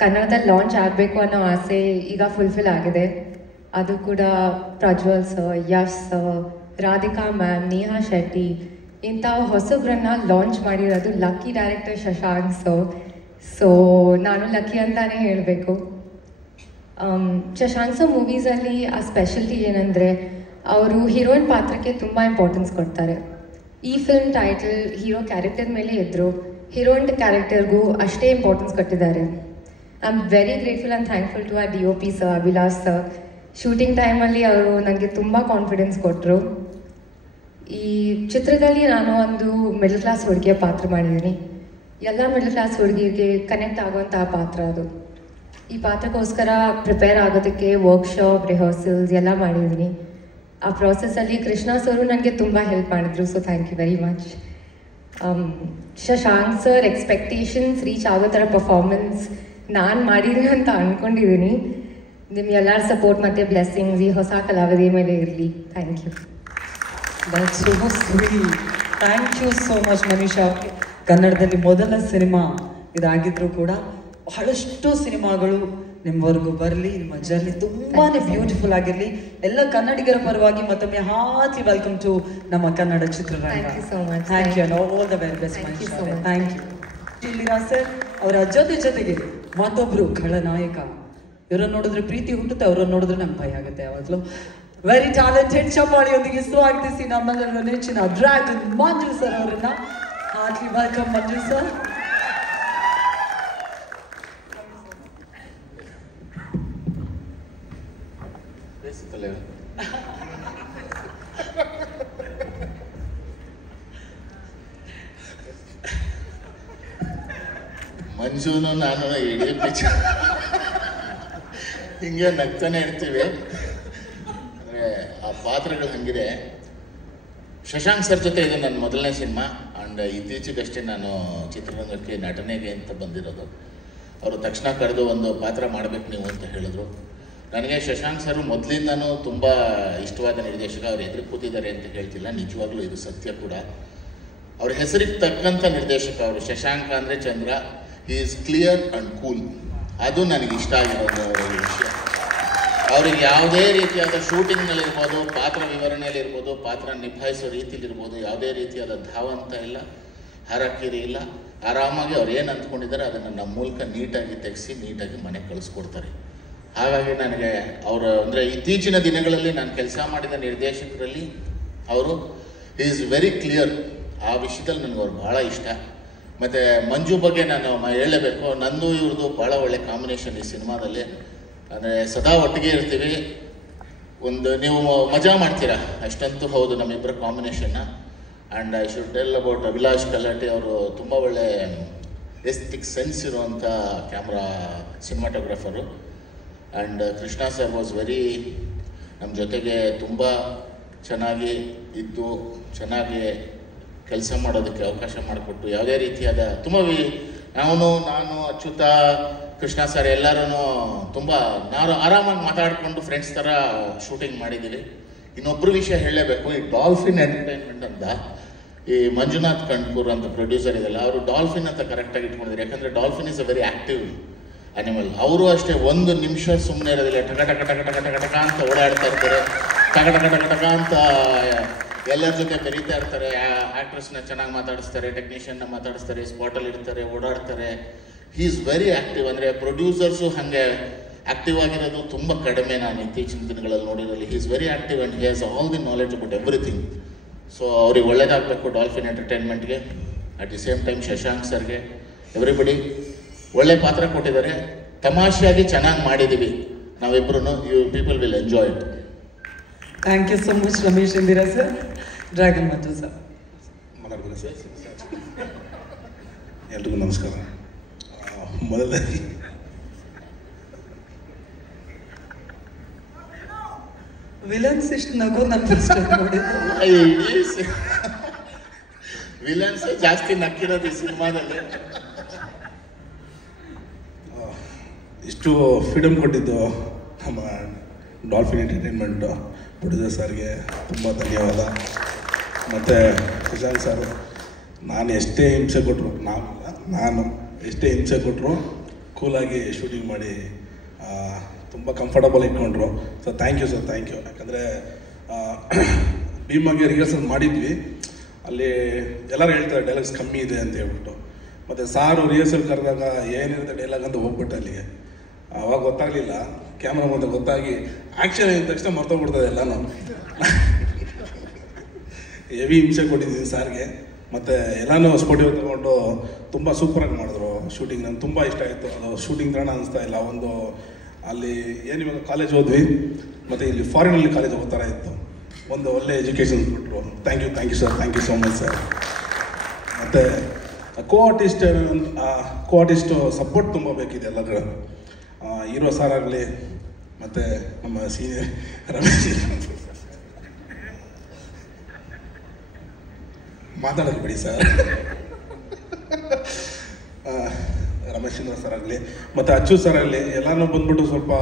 ಕನ್ನಡದಲ್ಲಿ ಲಾಂಚ್ ಆಗಬೇಕು ಅನ್ನೋ ಆಸೆ ಈಗ ಫುಲ್ಫಿಲ್ ಆಗಿದೆ. ಅದು ಕೂಡ Prajwal sir, Yash sir, Radhika ma'am, Neha Shetty ಇಂಥ ಹೊಸಬ್ರನ್ನ ಲಾಂಚ್ ಮಾಡಿರೋದು lucky director Shashank sir. So ನಾನು ಲಕ್ಕಿ ಅಂತಾನೆ ಹೇಳಬೇಕು. ಶಶಾಂಕ್ ಸರ್ ಮೂವೀಸಲ್ಲಿ ಆ ಸ್ಪೆಷಲ್ಟಿ ಏನಂದರೆ ಅವರು ಹೀರೋಯಿನ್ ಪಾತ್ರಕ್ಕೆ ತುಂಬ ಇಂಪಾರ್ಟೆನ್ಸ್ ಕೊಡ್ತಾರೆ. ಈ ಫಿಲ್ಮ್ ಟೈಟಲ್ ಹೀರೋ ಕ್ಯಾರೆಕ್ಟರ್ ಮೇಲೆ ಇದ್ದರು, ಹೀರೋಯಿನ್ ಕ್ಯಾರೆಕ್ಟರ್ಗೂ ಅಷ್ಟೇ ಇಂಪಾರ್ಟೆನ್ಸ್ ಕೊಟ್ಟಿದ್ದಾರೆ. I am very grateful and thankful to our DOP sir, Abhilash sir. Shooting ಟೈಮಲ್ಲಿ ಅವರು ನನಗೆ ತುಂಬ ಕಾನ್ಫಿಡೆನ್ಸ್ ಕೊಟ್ಟರು. ಈ ಚಿತ್ರದಲ್ಲಿ ನಾನು ಒಂದು ಮಿಡಲ್ ಕ್ಲಾಸ್ ಹುಡುಗಿಯ ಪಾತ್ರ ಮಾಡಿದ್ದೀನಿ. ಎಲ್ಲ ಮಿಡಲ್ ಕ್ಲಾಸ್ ಹುಡುಗಿಗೆ ಕನೆಕ್ಟ್ ಆಗುವಂತಹ ಪಾತ್ರ ಅದು. ಈ ಪಾತ್ರಕ್ಕೋಸ್ಕರ ಪ್ರಿಪೇರ್ ಆಗೋದಕ್ಕೆ ವರ್ಕ್ಶಾಪ್, ರಿಹರ್ಸಲ್ಸ್ ಎಲ್ಲ ಮಾಡಿದ್ದೀನಿ. ಆ ಪ್ರಾಸೆಸ್ಸಲ್ಲಿ ಕೃಷ್ಣ ಸರು ನನಗೆ ತುಂಬ ಹೆಲ್ಪ್ ಮಾಡಿದ್ರು. So thank you very much. Shashank sir expectations reach ಆಗೋ ಥರ ಪರ್ಫಾರ್ಮೆನ್ಸ್ ನಾನು ಮಾಡಿದ್ದೀನಿ ಅಂತ ಅಂದ್ಕೊಂಡಿದ್ದೀನಿ. ನಿಮ್ಗೆಲ್ಲರ ಸಪೋರ್ಟ್ ಮತ್ತು ಬ್ಲೆಸ್ಸಿಂಗ್ಸ್ ಈ ಹೊಸ ಕಲಾವಿದೆ ಮೇಲೆ ಇರಲಿ. Thank you. Thank you so much Manisha. ಕನ್ನಡದಲ್ಲಿ ಮೊದಲ ಸಿನಿಮಾ ಇದಾಗಿದ್ರು ಕೂಡ ಬಹಳಷ್ಟು ಸಿನಿಮಾಗಳು ನಿಮ್ಮವರೆಗೂ ಬರಲಿ, ನಿಮ್ಮ ಜರ್ನಿ ತುಂಬಾನೇ ಬ್ಯೂಟಿಫುಲ್ ಆಗಿರಲಿ. ಎಲ್ಲ ಕನ್ನಡಿಗರ ಪರವಾಗಿ ಮತ್ತೊಮ್ಮೆ ಹಾರ್ಟ್ಲಿ ವೆಲ್ಕಮ್ ಟು ನಮ್ಮ ಕನ್ನಡ ಚಿತ್ರರಂಗ. Thank you. All the very best Manisha. Thank you. ಇಲ್ಲಿರಾ ಸರ್ ಅವರ ಜೊತೆಗೆ ಮತ್ತೊಬ್ರು ಖಳನಾಯಕ. ಇವರನ್ನು ನೋಡಿದ್ರೆ ಪ್ರೀತಿ ಹುಟ್ಟುತ್ತೆ, ಅವರನ್ನು ನೋಡಿದ್ರೆ ನಮ್ಗೆ ಭಯ ಆಗುತ್ತೆ ಯಾವಾಗಲೂ. Very talented. ಚಪ್ಪಾಳಿಯೊಂದಿಗೆ ಸ್ವಾಗತಿಸಿ ನಮ್ಮೆಲ್ಲರ ನೆಚ್ಚಿನ ಡ್ರ್ಯಾಗನ್ ಮಂಜು ಸರ್ ಅವರನ್ನ. ಹಾರ್ಟ್ಲಿ ವೆಲ್ಕಮ್ ಮಂಜು ಸರ್. ಮಂಜುನು ನಾನು ಇಡೀ ಪಿಕ್ಚರ್ ಹಿಂಗೆ ನಗ್ತಾನೆ ಇರ್ತೀವಿ. ಅಂದರೆ ಆ ಪಾತ್ರಗಳು ಹಂಗಿದೆ. ಶಶಾಂಕ್ ಸರ್ ಜೊತೆ ಇದು ನನ್ನ ಮೊದಲನೇ ಸಿನಿಮಾ. ಆ್ಯಂಡ್ ಇತ್ತೀಚೆಗಷ್ಟೇ ನಾನು ಚಿತ್ರರಂಗಕ್ಕೆ ನಟನೆಗೆ ಅಂತ ಬಂದಿರೋದು. ಅವರು ತಕ್ಷಣ ಕರೆದು ಒಂದು ಪಾತ್ರ ಮಾಡಬೇಕು ನೀವು ಅಂತ ಹೇಳಿದ್ರು. ನನಗೆ ಶಶಾಂಕ್ ಸರ್ ಮೊದಲಿಂದನೂ ತುಂಬ ಇಷ್ಟವಾದ ನಿರ್ದೇಶಕ. ಅವ್ರು ಎದುರು ಕೂತಿದ್ದಾರೆ ಅಂತ ಹೇಳ್ತಿಲ್ಲ, ನಿಜವಾಗ್ಲೂ ಇದು ಸತ್ಯ ಕೂಡ. ಅವ್ರ ಹೆಸರಿಗೆ ತಕ್ಕಂಥ ನಿರ್ದೇಶಕ ಅವರು. ಶಶಾಂಕ ಅಂದರೆ Chandra, he is clear and cool. ಅದು ನನಗೆ ಇಷ್ಟ ಆಗಿರೋ ವಿಷಯ. ಅವ್ರಿಗೆ ಯಾವುದೇ ರೀತಿಯಾದ ಶೂಟಿಂಗ್ನಲ್ಲಿರ್ಬೋದು, ಪಾತ್ರ ವಿವರಣೆಯಲ್ಲಿರ್ಬೋದು, ಪಾತ್ರ ನಿಭಾಯಿಸೋ ರೀತಿಲಿರ್ಬೋದು, ಯಾವುದೇ ರೀತಿಯಾದ ಧಾವಂತ ಇಲ್ಲ, ಹರಕಿರಿ ಇಲ್ಲ. ಆರಾಮಾಗಿ ಅವ್ರು ಏನು ಅಂದ್ಕೊಂಡಿದ್ದಾರೆ ಅದನ್ನು ನಮ್ಮ ಮೂಲಕ ನೀಟಾಗಿ ತೆಗೆಸಿ ನೀಟಾಗಿ ಮನೆಗೆ ಕಳಿಸ್ಕೊಡ್ತಾರೆ. ಹಾಗಾಗಿ ನನಗೆ ಅವರು ಅಂದರೆ ಇತ್ತೀಚಿನ ದಿನಗಳಲ್ಲಿ ನಾನು ಕೆಲಸ ಮಾಡಿದ ನಿರ್ದೇಶಕರಲ್ಲಿ ಅವರು ಈಸ್ ವೆರಿ ಕ್ಲಿಯರ್. ಆ ವಿಷಯದಲ್ಲಿ ನನಗೆ ಅವ್ರು ಭಾಳ ಇಷ್ಟ. ಮತ್ತು ಮಂಜು ಬಗ್ಗೆ ನಾನು ಹೇಳಲೇಬೇಕು. ನಂದು ಇವ್ರದ್ದು ಭಾಳ ಒಳ್ಳೆ ಕಾಂಬಿನೇಷನ್ ಈ ಸಿನಿಮಾದಲ್ಲಿ. ಅಂದರೆ ಸದಾ ಒಟ್ಟಿಗೆ ಇರ್ತೀವಿ, ಒಂದು ನೀವು ಮಜಾ ಮಾಡ್ತೀರಾ ಅಷ್ಟಂತೂ ಹೌದು ನಮ್ಮಿಬ್ಬರ ಕಾಂಬಿನೇಷನ್ನ. And I should tell about Abhilash Kallatti. ಅವರು ತುಂಬ ಒಳ್ಳೆ ಎಸ್ಥೆಟಿಕ್ ಸೆನ್ಸ್ ಇರುವಂಥ camera cinematographer. And Krishna sir was very ನಮ್ಮ ಜೊತೆಗೆ ತುಂಬ ಚೆನ್ನಾಗಿ ಇದ್ದು, ಚೆನ್ನಾಗಿ ಕೆಲಸ ಮಾಡೋದಕ್ಕೆ ಅವಕಾಶ ಮಾಡಿಕೊಟ್ಟು, ಯಾವುದೇ ರೀತಿಯಾದ ತುಂಬ ನಾನು ಅಚ್ಯುತ, ಕೃಷ್ಣ ಸರ್ ಎಲ್ಲರೂ ತುಂಬ ಆರಾಮಾಗಿ ಮಾತಾಡಿಕೊಂಡು ಫ್ರೆಂಡ್ಸ್ ಥರ ಶೂಟಿಂಗ್ ಮಾಡಿದ್ದೀವಿ. ಇನ್ನೊಬ್ಬರು ವಿಷಯ ಹೇಳಲೇಬೇಕು. ಈ ಡಾಲ್ಫಿನ್ ಎಂಟರ್ಟೈನ್ಮೆಂಟ್ ಅಂತ ಈ ಮಂಜುನಾಥ್ ಕಂಡ್ಕೂರ್ ಅಂತ ಪ್ರೊಡ್ಯೂಸರ್ ಇದೆಲ್ಲ, ಅವರು ಡಾಲ್ಫಿನ್ ಅಂತ ಕರೆಕ್ಟಾಗಿ ಇಟ್ಕೊಂಡಿದ್ದಾರೆ. ಯಾಕಂದರೆ dolphin is a very active animal. ಅವರು ಅಷ್ಟೇ ಒಂದು ನಿಮಿಷ ಸುಮ್ಮನೆ ಇರೋದಿಲ್ಲ. ಟಕ ಟಕ ಟಕ ಟಕ ಟಕ ಟಕ ಅಂತ ಓಡಾಡ್ತಾ ಇರ್ತಾರೆ, ಟಕ ಟಕ ಟಕ ಟಕ ಅಂತ ಎಲ್ಲರ ಜೊತೆ ಬೆರೀತಾ ಇರ್ತಾರೆ. ಆ್ಯಕ್ಟ್ರೆಸ್ನ ಚೆನ್ನಾಗಿ ಮಾತಾಡಿಸ್ತಾರೆ, ಟೆಕ್ನಿಷಿಯನ್ನ ಮಾತಾಡಿಸ್ತಾರೆ, ಸ್ಪಾಟಲ್ಲಿ ಇರ್ತಾರೆ, ಓಡಾಡ್ತಾರೆ. He is very active. ಅಂದರೆ ಪ್ರೊಡ್ಯೂಸರ್ಸು ಹಾಗೆ ಆ್ಯಕ್ಟಿವ್ ಆಗಿರೋದು ತುಂಬ ಕಡಿಮೆ ನಾನು ಇತ್ತೀಚಿನ ದಿನಗಳಲ್ಲಿ ನೋಡಿರೋಲ್ಲಿ. He is very active and he has all the knowledge about everything. So ಅವ್ರಿಗೆ ಒಳ್ಳೇದಾಗಬೇಕು ಡಾಲ್ಫಿನ್ ಎಂಟರ್ಟೈನ್ಮೆಂಟ್ಗೆ, at the same time Shashank ಸರ್ಗೆ, ಎವ್ರಿಬಡಿ ಒಳ್ಳೆ ಪಾತ್ರ ಕೊಟ್ಟಿದ್ದಾರೆ. ತಮಾಷೆಯಾಗಿ ಚೆನ್ನಾಗಿ ಮಾಡಿದ್ದೀವಿ ನಾವಿಬ್ಬರೂ. You people will enjoy it. Thank you so much Ramesh Indira sir. Dragon Manju sir. ಎಲ್ರಿಗೂ ನಮಸ್ಕಾರ. ಮೊದಲದಾಗಿ ವಿಲನ್ಸ್ ಇಷ್ಟು ನಗೋ ನಾನು ಫಸ್ಟ್ ನೋಡಿದ್ದು. ವಿಲನ್ಸ್ ಜಾಸ್ತಿ ನಕ್ಕಿರೋದು ಈ ಸಿನಿಮಾದಲ್ಲಿ. ಇಷ್ಟು ಫ್ರೀಡಮ್ ಕೊಟ್ಟಿದ್ದು ನಮ್ಮ ಡಾಲ್ಫಿನ್ ಎಂಟರ್ಟೈನ್ಮೆಂಟ್ ಪ್ರೊಡ್ಯೂಸರ್ ಸರ್ಗೆ ತುಂಬ ಧನ್ಯವಾದ. ಮತ್ತು ಶಶಾಂಕ್ ಸರ್, ನಾನು ಎಷ್ಟೇ ಹಿಂಸೆ ಕೊಟ್ಟರು ನಾನು ಎಷ್ಟೇ ಹಿಂಸೆ ಕೊಟ್ಟರು ಕೂಲಾಗಿ ಶೂಟಿಂಗ್ ಮಾಡಿ ತುಂಬ ಕಂಫರ್ಟಬಲ್ ಇಟ್ಕೊಂಡ್ರು. So thank you sir, thank you. ಯಾಕಂದರೆ ಭೀಮಾಗೆ ರಿಹರ್ಸಲ್ ಮಾಡಿದ್ವಿ, ಅಲ್ಲಿ ಎಲ್ಲರೂ ಹೇಳ್ತಾರೆ ಡೈಲಾಗ್ಸ್ ಕಮ್ಮಿ ಇದೆ ಅಂತ ಹೇಳ್ಬಿಟ್ಟು. ಮತ್ತು ಸಾರು ರಿಹರ್ಸಲ್ ಕರೆದಾಗ ಏನಿರುತ್ತೆ ಡೈಲಾಗ್ ಅಂತ ಹೋಗ್ಬಿಟ್ಟು ಅಲ್ಲಿಗೆ ಅವಾಗ ಗೊತ್ತಾಗಲಿಲ್ಲ. ಕ್ಯಾಮ್ರಾ ಮುಂದೆ ಗೊತ್ತಾಗಿ ಆ್ಯಕ್ಷನ್ ಆಗಿದ ತಕ್ಷಣ ಮರ್ತೋಗ್ಬಿಡ್ತದೆ ಎಲ್ಲನೂ. ಹೆವಿ ಹಿಂಸೆ ಕೊಟ್ಟಿದ್ದೀನಿ ಸಾರ್ಗೆ. ಮತ್ತು ಎಲ್ಲನೂ ಸ್ಪೋಟಿವ್ ತೊಗೊಂಡು ತುಂಬ ಸೂಪರಾಗಿ ಮಾಡಿದ್ರು ಶೂಟಿಂಗ್. ನಂಗೆ ತುಂಬ ಇಷ್ಟ ಆಯಿತು. ಅದು ಶೂಟಿಂಗ್ ಥರ ಅನಿಸ್ತಾ ಇಲ್ಲ. ಒಂದು ಅಲ್ಲಿ ಏನು ಇವಾಗ ಕಾಲೇಜ್ ಹೋದ್ವಿ, ಮತ್ತು ಇಲ್ಲಿ ಫಾರಿನಲ್ಲಿ ಕಾಲೇಜ್ ಹೋಗೋ ಥರ ಇತ್ತು. ಒಂದು ಒಳ್ಳೆ ಎಜುಕೇಷನ್ ಕೊಟ್ಟರು. Thank you sir, thank you so much sir. ಮತ್ತು ಕೋ ಆರ್ಟಿಸ್ಟು ಸಪೋರ್ಟ್ ತುಂಬ ಬೇಕಿದೆ ಎಲ್ಲರೂ. ಹೀರೋ ಸಾರ್ ಆಗಲಿ, ಮತ್ತು ನಮ್ಮ ಸೀನಿಯರ್ ರಮೇಶ್, ಮಾತಾಡೋದು ಬಿಡಿ ಸರ್, ರಮೇಶ್ ಚಂದ್ರ ಸರ್ ಆಗಲಿ ಮತ್ತು ಅಚ್ಚು ಸರ್ ಆಗಲಿ, ಎಲ್ಲನೂ ಬಂದ್ಬಿಟ್ಟು ಸ್ವಲ್ಪ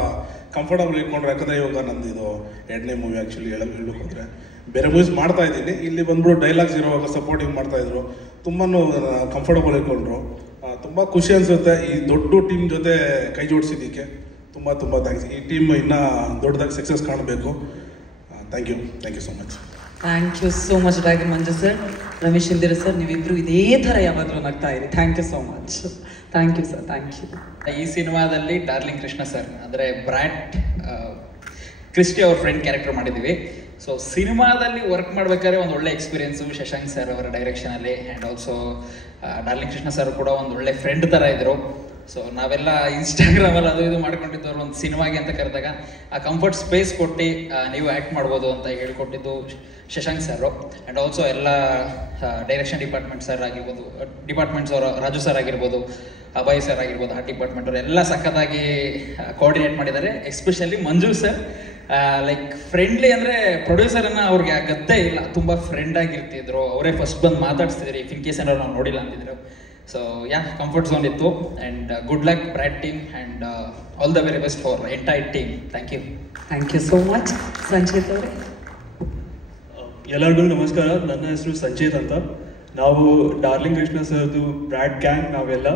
ಕಂಫರ್ಟಬಲ್ ಇಟ್ಕೊಂಡ್ರೆ. ಯಾಕಂದರೆ ಇವಾಗ ನಂದು ಇದು 2ನೇ ಮೂವಿ ಆ್ಯಕ್ಚುಲಿ ಹೇಳಕ್ಕೆ ಹೋದರೆ. ಬೇರೆ ಮೂವೀಸ್ ಮಾಡ್ತಾ ಇದ್ದೀನಿ, ಇಲ್ಲಿ ಬಂದ್ಬಿಟ್ಟು ಡೈಲಾಗ್ಸ್ ಇರೋವಾಗ ಸಪೋರ್ಟಿಂಗ್ ಮಾಡ್ತಾಯಿದ್ರು. ತುಂಬಾ ಕಂಫರ್ಟಬಲ್ ಇಟ್ಕೊಂಡ್ರು. ತುಂಬ ಖುಷಿ ಅನಿಸುತ್ತೆ ಈ ದೊಡ್ಡ ಟೀಮ್ ಜೊತೆ ಕೈ ಜೋಡಿಸಿದ್ದಕ್ಕೆ. ತುಂಬ ಥ್ಯಾಂಕ್ಸ್. ಈ ಟೀಮ್ ಇನ್ನೂ ದೊಡ್ಡದಾಗಿ ಸಕ್ಸಸ್ ಕಾಣಬೇಕು. Thank you so much. Thank you so much Dragon Manju sir, Ramesh Indira sir. ನೀವಿಬ್ಬರು ಇದೇ ಥರ ಯಾವಾಗಲೂ ನಗ್ತಾ ಇರಿ. Thank you so much. Thank you sir, thank you. ಈ ಸಿನಿಮಾದಲ್ಲಿ ಡಾರ್ಲಿಂಗ್ ಕೃಷ್ಣ ಸರ್ ಅಂದರೆ ಬ್ರ್ಯಾಟ್ ಕ್ರಿಸ್ಟಿ ಅವ್ರ ಫ್ರೆಂಡ್ ಕ್ಯಾರೆಕ್ಟರ್ ಮಾಡಿದ್ದೀವಿ. ಸೊ ಸಿನಿಮಾದಲ್ಲಿ ವರ್ಕ್ ಮಾಡ್ಬೇಕಾದ್ರೆ ಒಂದು ಒಳ್ಳೆ ಎಕ್ಸ್ಪೀರಿಯನ್ಸು ಶಶಾಂಕ್ ಸರ್ ಅವರ ಡೈರೆಕ್ಷನಲ್ಲಿ. And also darling Krishna sir ಕೂಡ ಒಂದು ಒಳ್ಳೆ ಫ್ರೆಂಡ್ ಥರ ಇದ್ದರು. ಸೊ ನಾವೆಲ್ಲ ಇನ್ಸ್ಟಾಗ್ರಾಮಲ್ಲಿ ಅದು ಇದು ಮಾಡ್ಕೊಂಡಿದ್ದವ್ರು ಒಂದು ಸಿನಿಮಾಗೆ ಅಂತ ಕರೆದಾಗ ಆ ಕಂಫರ್ಟ್ ಸ್ಪೇಸ್ ಕೊಟ್ಟು ನೀವು ಆ್ಯಕ್ಟ್ ಮಾಡ್ಬೋದು ಅಂತ ಹೇಳ್ಕೊಟ್ಟಿದ್ದು ಶಶಾಂಕ್ ಸರ್. ಆ್ಯಂಡ್ ಆಲ್ಸೋ ಎಲ್ಲ ಡೈರೆಕ್ಷನ್ ಡಿಪಾರ್ಟ್ಮೆಂಟ್ ಸರ್ ಆಗಿರ್ಬೋದು, ಡಿಪಾರ್ಟ್ಮೆಂಟ್ಸ್ ಅವರ ರಾಜು ಸರ್ ಆಗಿರ್ಬೋದು, ಅಭಯ್ ಸರ್ ಆಗಿರ್ಬೋದು, ಆ ಡಿಪಾರ್ಟ್ಮೆಂಟ್ ಅವರು ಎಲ್ಲ ಸಖತ್ತಾಗಿ ಕೋಆರ್ಡಿನೇಟ್ ಮಾಡಿದ್ದಾರೆ. ಎಸ್ಪೆಷಲಿ ಮಂಜು ಸರ್ ಲೈಕ್ ಫ್ರೆಂಡ್ಲಿ ಅಂದರೆ ಪ್ರೊಡ್ಯೂಸರನ್ನು ಅವ್ರಿಗೆ ಗದ್ದೆ ಇಲ್ಲ, ತುಂಬ ಫ್ರೆಂಡ್ ಆಗಿರ್ತಿದ್ರು. ಅವರೇ ಫಸ್ಟ್ ಬಂದು ಮಾತಾಡ್ಸ್ತಿದ್ರು ಇಫ್ ಇನ್ ಕೇಸ್ ಏನಾದ್ರು ನಾವು ನೋಡಿಲ್ಲ ಅಂತಿದ್ರು. ಸೊ ಕಂಫರ್ಟ್ ಝೋನ್ ಇತ್ತು. And good luck Brat team and all the very best for entire team. Thank you. Thank you so much. Sanchit ಅವರೇ. ಎಲ್ಲರಿಗೂ ನಮಸ್ಕಾರ. ನನ್ನ ಹೆಸರು ಸಂಚಿತ್ ಅಂತ. ನಾವು ಡಾರ್ಲಿಂಗ್ ಕೃಷ್ಣ ಸರ್ದು ಬ್ರ್ಯಾಡ್ ಗ್ಯಾಂಗ್. ನಾವೆಲ್ಲ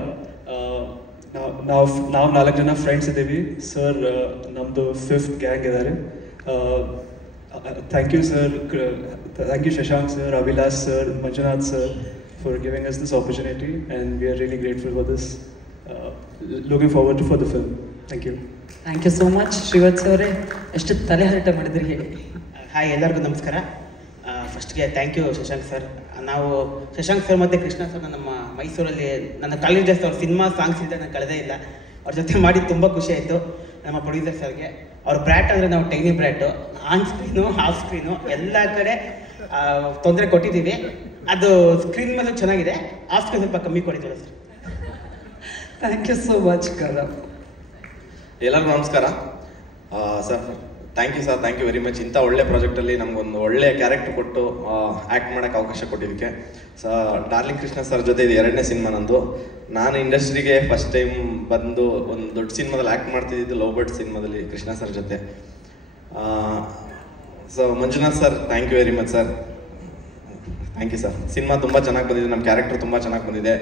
ನಾವು 4 ಜನ ಫ್ರೆಂಡ್ಸ್ ಇದ್ದೀವಿ. ಸರ್ ನಮ್ಮದು 5th ಗ್ಯಾಂಗ್ ಇದ್ದಾರೆ. Thank you sir, thank you Shashank sir, Abhilash sir, Manjunath sir for giving us this opportunity, and we are really grateful for this. Looking forward for the film. Thank you. Thank you so much. Srivatsa ಅವರೇ, ಎಷ್ಟು ತಲೆ ಹರಟೆ ಮಾಡಿದ್ರಿ ಹೇಳಿ. Hi, ಎಲ್ಲರಿಗೂ ನಮಸ್ಕಾರ. ಫಸ್ಟ್ಗೆ thank you Shashank sir. ನಾವು ಶಶಾಂಕ್ ಸರ್ ಮತ್ತು ಕೃಷ್ಣ ಸರ್ ನಮ್ಮ ಮೈಸೂರಲ್ಲಿ ನನ್ನ ಕಾಲೇಜ್ ಡೇಸ್ ಅವ್ರ ಸಿನಿಮಾ ಸಾಂಗ್ಸ್ ಇಲ್ಲದೆ ನಾನು ಕಳೆದೇ ಇಲ್ಲ. ಅವ್ರ ಜೊತೆ ಮಾಡಿ ತುಂಬ ಖುಷಿ ಆಯಿತು. ನಮ್ಮ ಪ್ರೊಡ್ಯೂಸರ್ ಸರ್ಗೆ ಅವ್ರ ಬ್ರ್ಯಾಟ್ ಅಂದರೆ ನಾವು tiny ಬ್ರ್ಯಾಟು, on screen half screen ಎಲ್ಲ ಕಡೆ ತೊಂದರೆ ಕೊಟ್ಟಿದ್ದೀವಿ. ಅದು ಸ್ಕ್ರೀನ್ ಮೇಲೆ ಚೆನ್ನಾಗಿದೆ, ಆಫ್ ಸ್ಕ್ರೀನ್ ಸ್ವಲ್ಪ ಕಮ್ಮಿ ಕೊಟ್ಟಿದ್ದೀವಿ sir. Thank you so much Karam. ಎಲ್ಲರಿಗೂ ನಮಸ್ಕಾರ sir. Thank you sir, thank you very much. ಇಂಥ ಒಳ್ಳೆ ಪ್ರಾಜೆಕ್ಟಲ್ಲಿ ನಮಗೊಂದು ಒಳ್ಳೆ ಕ್ಯಾರೆಕ್ಟರ್ ಕೊಟ್ಟು ಆ್ಯಕ್ಟ್ ಮಾಡೋಕ್ಕೆ ಅವಕಾಶ ಕೊಟ್ಟಿದ್ದಕ್ಕೆ. ಡಾರ್ಲಿಂಗ್ ಕೃಷ್ಣ ಸರ್ ಜೊತೆ ಇದು 2ನೇ ಸಿನಿಮಾ ನಂದು. ನಾನು ಇಂಡಸ್ಟ್ರಿಗೆ ಫಸ್ಟ್ ಟೈಮ್ ಬಂದು ಒಂದು ದೊಡ್ಡ ಸಿನಿಮಾದಲ್ಲಿ ಆ್ಯಕ್ಟ್ ಮಾಡ್ತಿದ್ದು ಲವ್ ಬರ್ಡ್ ಸಿನಿಮಾದಲ್ಲಿ ಕೃಷ್ಣ ಸರ್ ಜೊತೆ. So Manjunath sir, thank you very much sir. Thank you sir. Cinema ತುಂಬ ಚೆನ್ನಾಗಿ ಬಂದಿದೆ, ನಮ್ಮ ಕ್ಯಾರೆಕ್ಟರ್ ತುಂಬ ಚೆನ್ನಾಗಿ ಬಂದಿದೆ.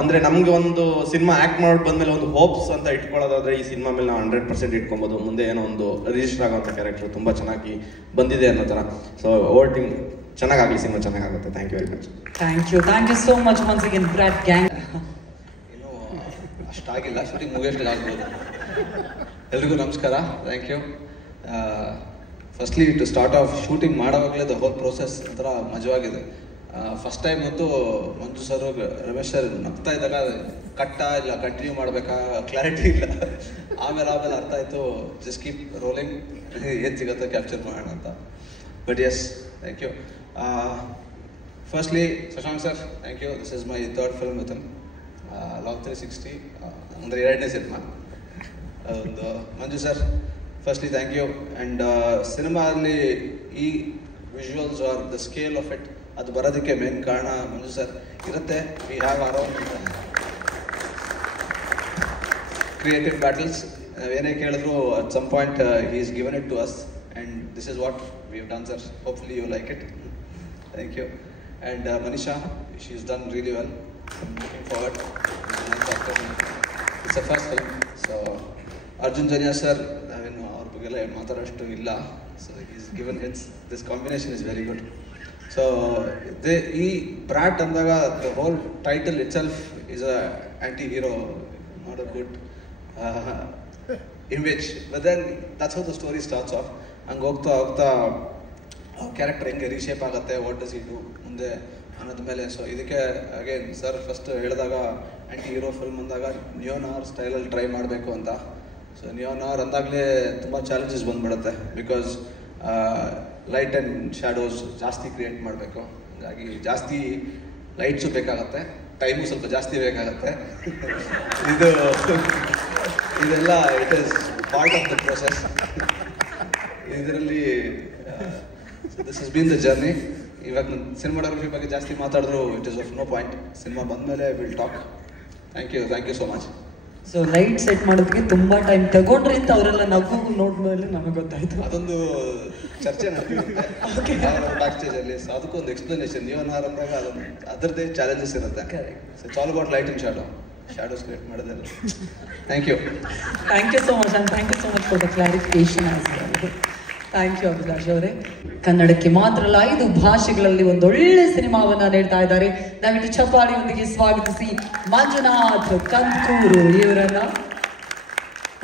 ಅಂದರೆ ನಮಗೆ ಒಂದು ಸಿನಿಮಾ ಆ್ಯಕ್ಟ್ ಮಾಡಿ ಬಂದಮೇಲೆ ಒಂದು ಹೋಪ್ಸ್ ಅಂತ ಇಟ್ಕೊಳ್ಳೋದಾದರೆ ಈ ಸಿನಿಮಾ ಮೇಲೆ ನಾವು 100% ಇಟ್ಕೊಬೋದು. ಮುಂದೆ ಏನೋ ಒಂದು ರಿಜಿಸ್ಟರ್ ಆಗೋಂಥ ಕ್ಯಾರೆಕ್ಟರ್ ತುಂಬ ಚೆನ್ನಾಗಿ ಬಂದಿದೆ ಅನ್ನೋ ಥರ. ಸೊ ಓವರ್ ಟೀಮ್ ಚೆನ್ನಾಗಾಗಲಿ, ಸಿನಿಮಾ ಚೆನ್ನಾಗಾಗುತ್ತೆ. Thank you very much. Thank you so much once again Brat gang. ಅಷ್ಟಾಗಿಲ್ಲ, ಶೂಟಿಂಗ್ ಮುಗಿಯೋಷ್ಟಿಗೆ ಆಗ್ಬೋದು. ಎಲ್ರಿಗೂ ನಮಸ್ಕಾರ, thank you. Firstly to start off shooting ಮಾಡೋವಾಗಲೇ ದ ಹೋಲ್ ಪ್ರೋಸೆಸ್ ಒಂಥರ ಮಜವಾಗಿದೆ. ಫಸ್ಟ್ ಟೈಮ್ ಅಂತೂ ಮಂಜು ಸರ್ ರಮೇಶ್ ಸರ್ ನಗ್ತಾ ಇದ್ದಾಗ ಕಟ್ಟ ಇಲ್ಲ ಕಂಟಿನ್ಯೂ ಮಾಡಬೇಕಾ ಕ್ಲಾರಿಟಿ ಇಲ್ಲ. ಆಮೇಲೆ ಅರ್ಥ ಆಯಿತು, ಜಸ್ಟ್ ಕೀಪ್ ರೋಲಿಂಗ್, ಏನು ಸಿಗುತ್ತೋ ಕ್ಯಾಪ್ಚರ್ ಮಾಡೋಣ ಅಂತ. But yes, thank you. Firstly Shashank sir, thank you. This is my third film with him. Love 360 ಅಂದರೆ 2ನೇ ಸಿನಿಮಾ. ಒಂದು Manju sir, firstly thank you. And ಸಿನಿಮಾದಲ್ಲಿ ಈ visuals are the scale of it, ಅದು ಬರೋದಕ್ಕೆ ಮೇನ್ ಕಾರಣ ಮಂಜು ಸರ್ ಇರುತ್ತೆ. We have around creative battles. ನಾವೇನೇ ಕೇಳಿದ್ರು at some point he is given it to us and this is what we have done sir. Hopefully you like it. Thank you. And Manisha, she is done really well. Looking forward. It's a first film. So Arjun Janya sir, ನಾವೇನು ಅವ್ರ ಬಗ್ಗೆಲ್ಲ ಏನು ಮಾತಾಡೋಷ್ಟು ಇಲ್ಲ. So is given hits. This combination is very good. So ಈ brat ಅಂದಾಗ the whole title itself is a anti hero, not a good image. But then that's how the story starts off. ಹಂಗೆ ಹೋಗ್ತಾ ಹೋಗ್ತಾ character ಹೆಂಗೆ reshape ಆಗುತ್ತೆ, what does it do ಮುಂದೆ ಅನ್ನೋದ ಮೇಲೆ. ಸೊ ಇದಕ್ಕೆ ಅಗೇನ್ ಸರ್ ಫಸ್ಟ್ ಹೇಳಿದಾಗ ಆ್ಯಂಟಿ ಹೀರೋ ಫಿಲ್ಮ್ ಅಂದಾಗ ನಿಯೋನಾರ್ ಸ್ಟೈಲಲ್ಲಿ ಟ್ರೈ ಮಾಡಬೇಕು ಅಂತ. ಸೊ ನಿಯೋನಾರ್ ಅಂದಾಗಲೇ ತುಂಬ ಚಾಲೆಂಜಸ್ ಬಂದ್ಬಿಡುತ್ತೆ. ಬಿಕಾಸ್ ಲೈಟ್ ಆ್ಯಂಡ್ ಶ್ಯಾಡೋಸ್ ಜಾಸ್ತಿ ಕ್ರಿಯೇಟ್ ಮಾಡಬೇಕು. ಹಾಗಾಗಿ ಜಾಸ್ತಿ ಲೈಟ್ಸು ಬೇಕಾಗತ್ತೆ, ಟೈಮು ಸ್ವಲ್ಪ ಜಾಸ್ತಿ ಬೇಕಾಗತ್ತೆ. ಇದೆಲ್ಲ it is part of the process. ಇದರಲ್ಲಿ this is been the journey. ಇವಾಗ ನನ್ನ ಸಿನಿಮಾಟೋಗ್ರಫಿ ಬಗ್ಗೆ ಜಾಸ್ತಿ ಮಾತಾಡಿದ್ರು it is of no point. Cinema ಬಂದಮೇಲೆ will talk. Thank you so much. So light set ಮಾಡೋದಕ್ಕೆ ತುಂಬಾ ಟೈಮ್ ತಗೊಂಡ್ರಿ ಅಂತ ಅವರೆಲ್ಲ ನಗು ನೋಡ್ಮೇಲೆ ನಮಗೆ ಗೊತ್ತಾಯ್ತು. ಅದೊಂದು ಚರ್ಚೆ ಬ್ಯಾಕ್ ಸ್ಟೇಜ್ ಅಲ್ಲಿ. ಸೊ ಅದಕ್ಕೊಂದು ಎಕ್ಸ್ಪ್ಲನೇಷನ್. ನಿಯೋನಾರ್ ಅಂದಾಗ ಅದೊಂದು ಅದರದ್ದೇ ಚಾಲೆಂಜಸ್ ಇರುತ್ತೆ. So it's all about light and shadows create ಮಾಡೋದಲ್ಲ. Thank you so much and thank you so much for the clarification as well. Thank you Abhilash ಅವರೇ. ಕನ್ನಡಕ್ಕೆ ಮಾತ್ರ ಅಲ್ಲ 5 ಭಾಷೆಗಳಲ್ಲಿ ಒಂದೊಳ್ಳೆ ಸಿನಿಮಾವನ್ನ ನೀಡ್ತಾ ಇದ್ದಾರೆ. ದಯವಿಟ್ಟು ಚಪ್ಪಾಳಿಯೊಂದಿಗೆ ಸ್ವಾಗತಿಸಿ ಮಂಜುನಾಥ್ ಕಂದಕೂರು ಇವರನ್ನ.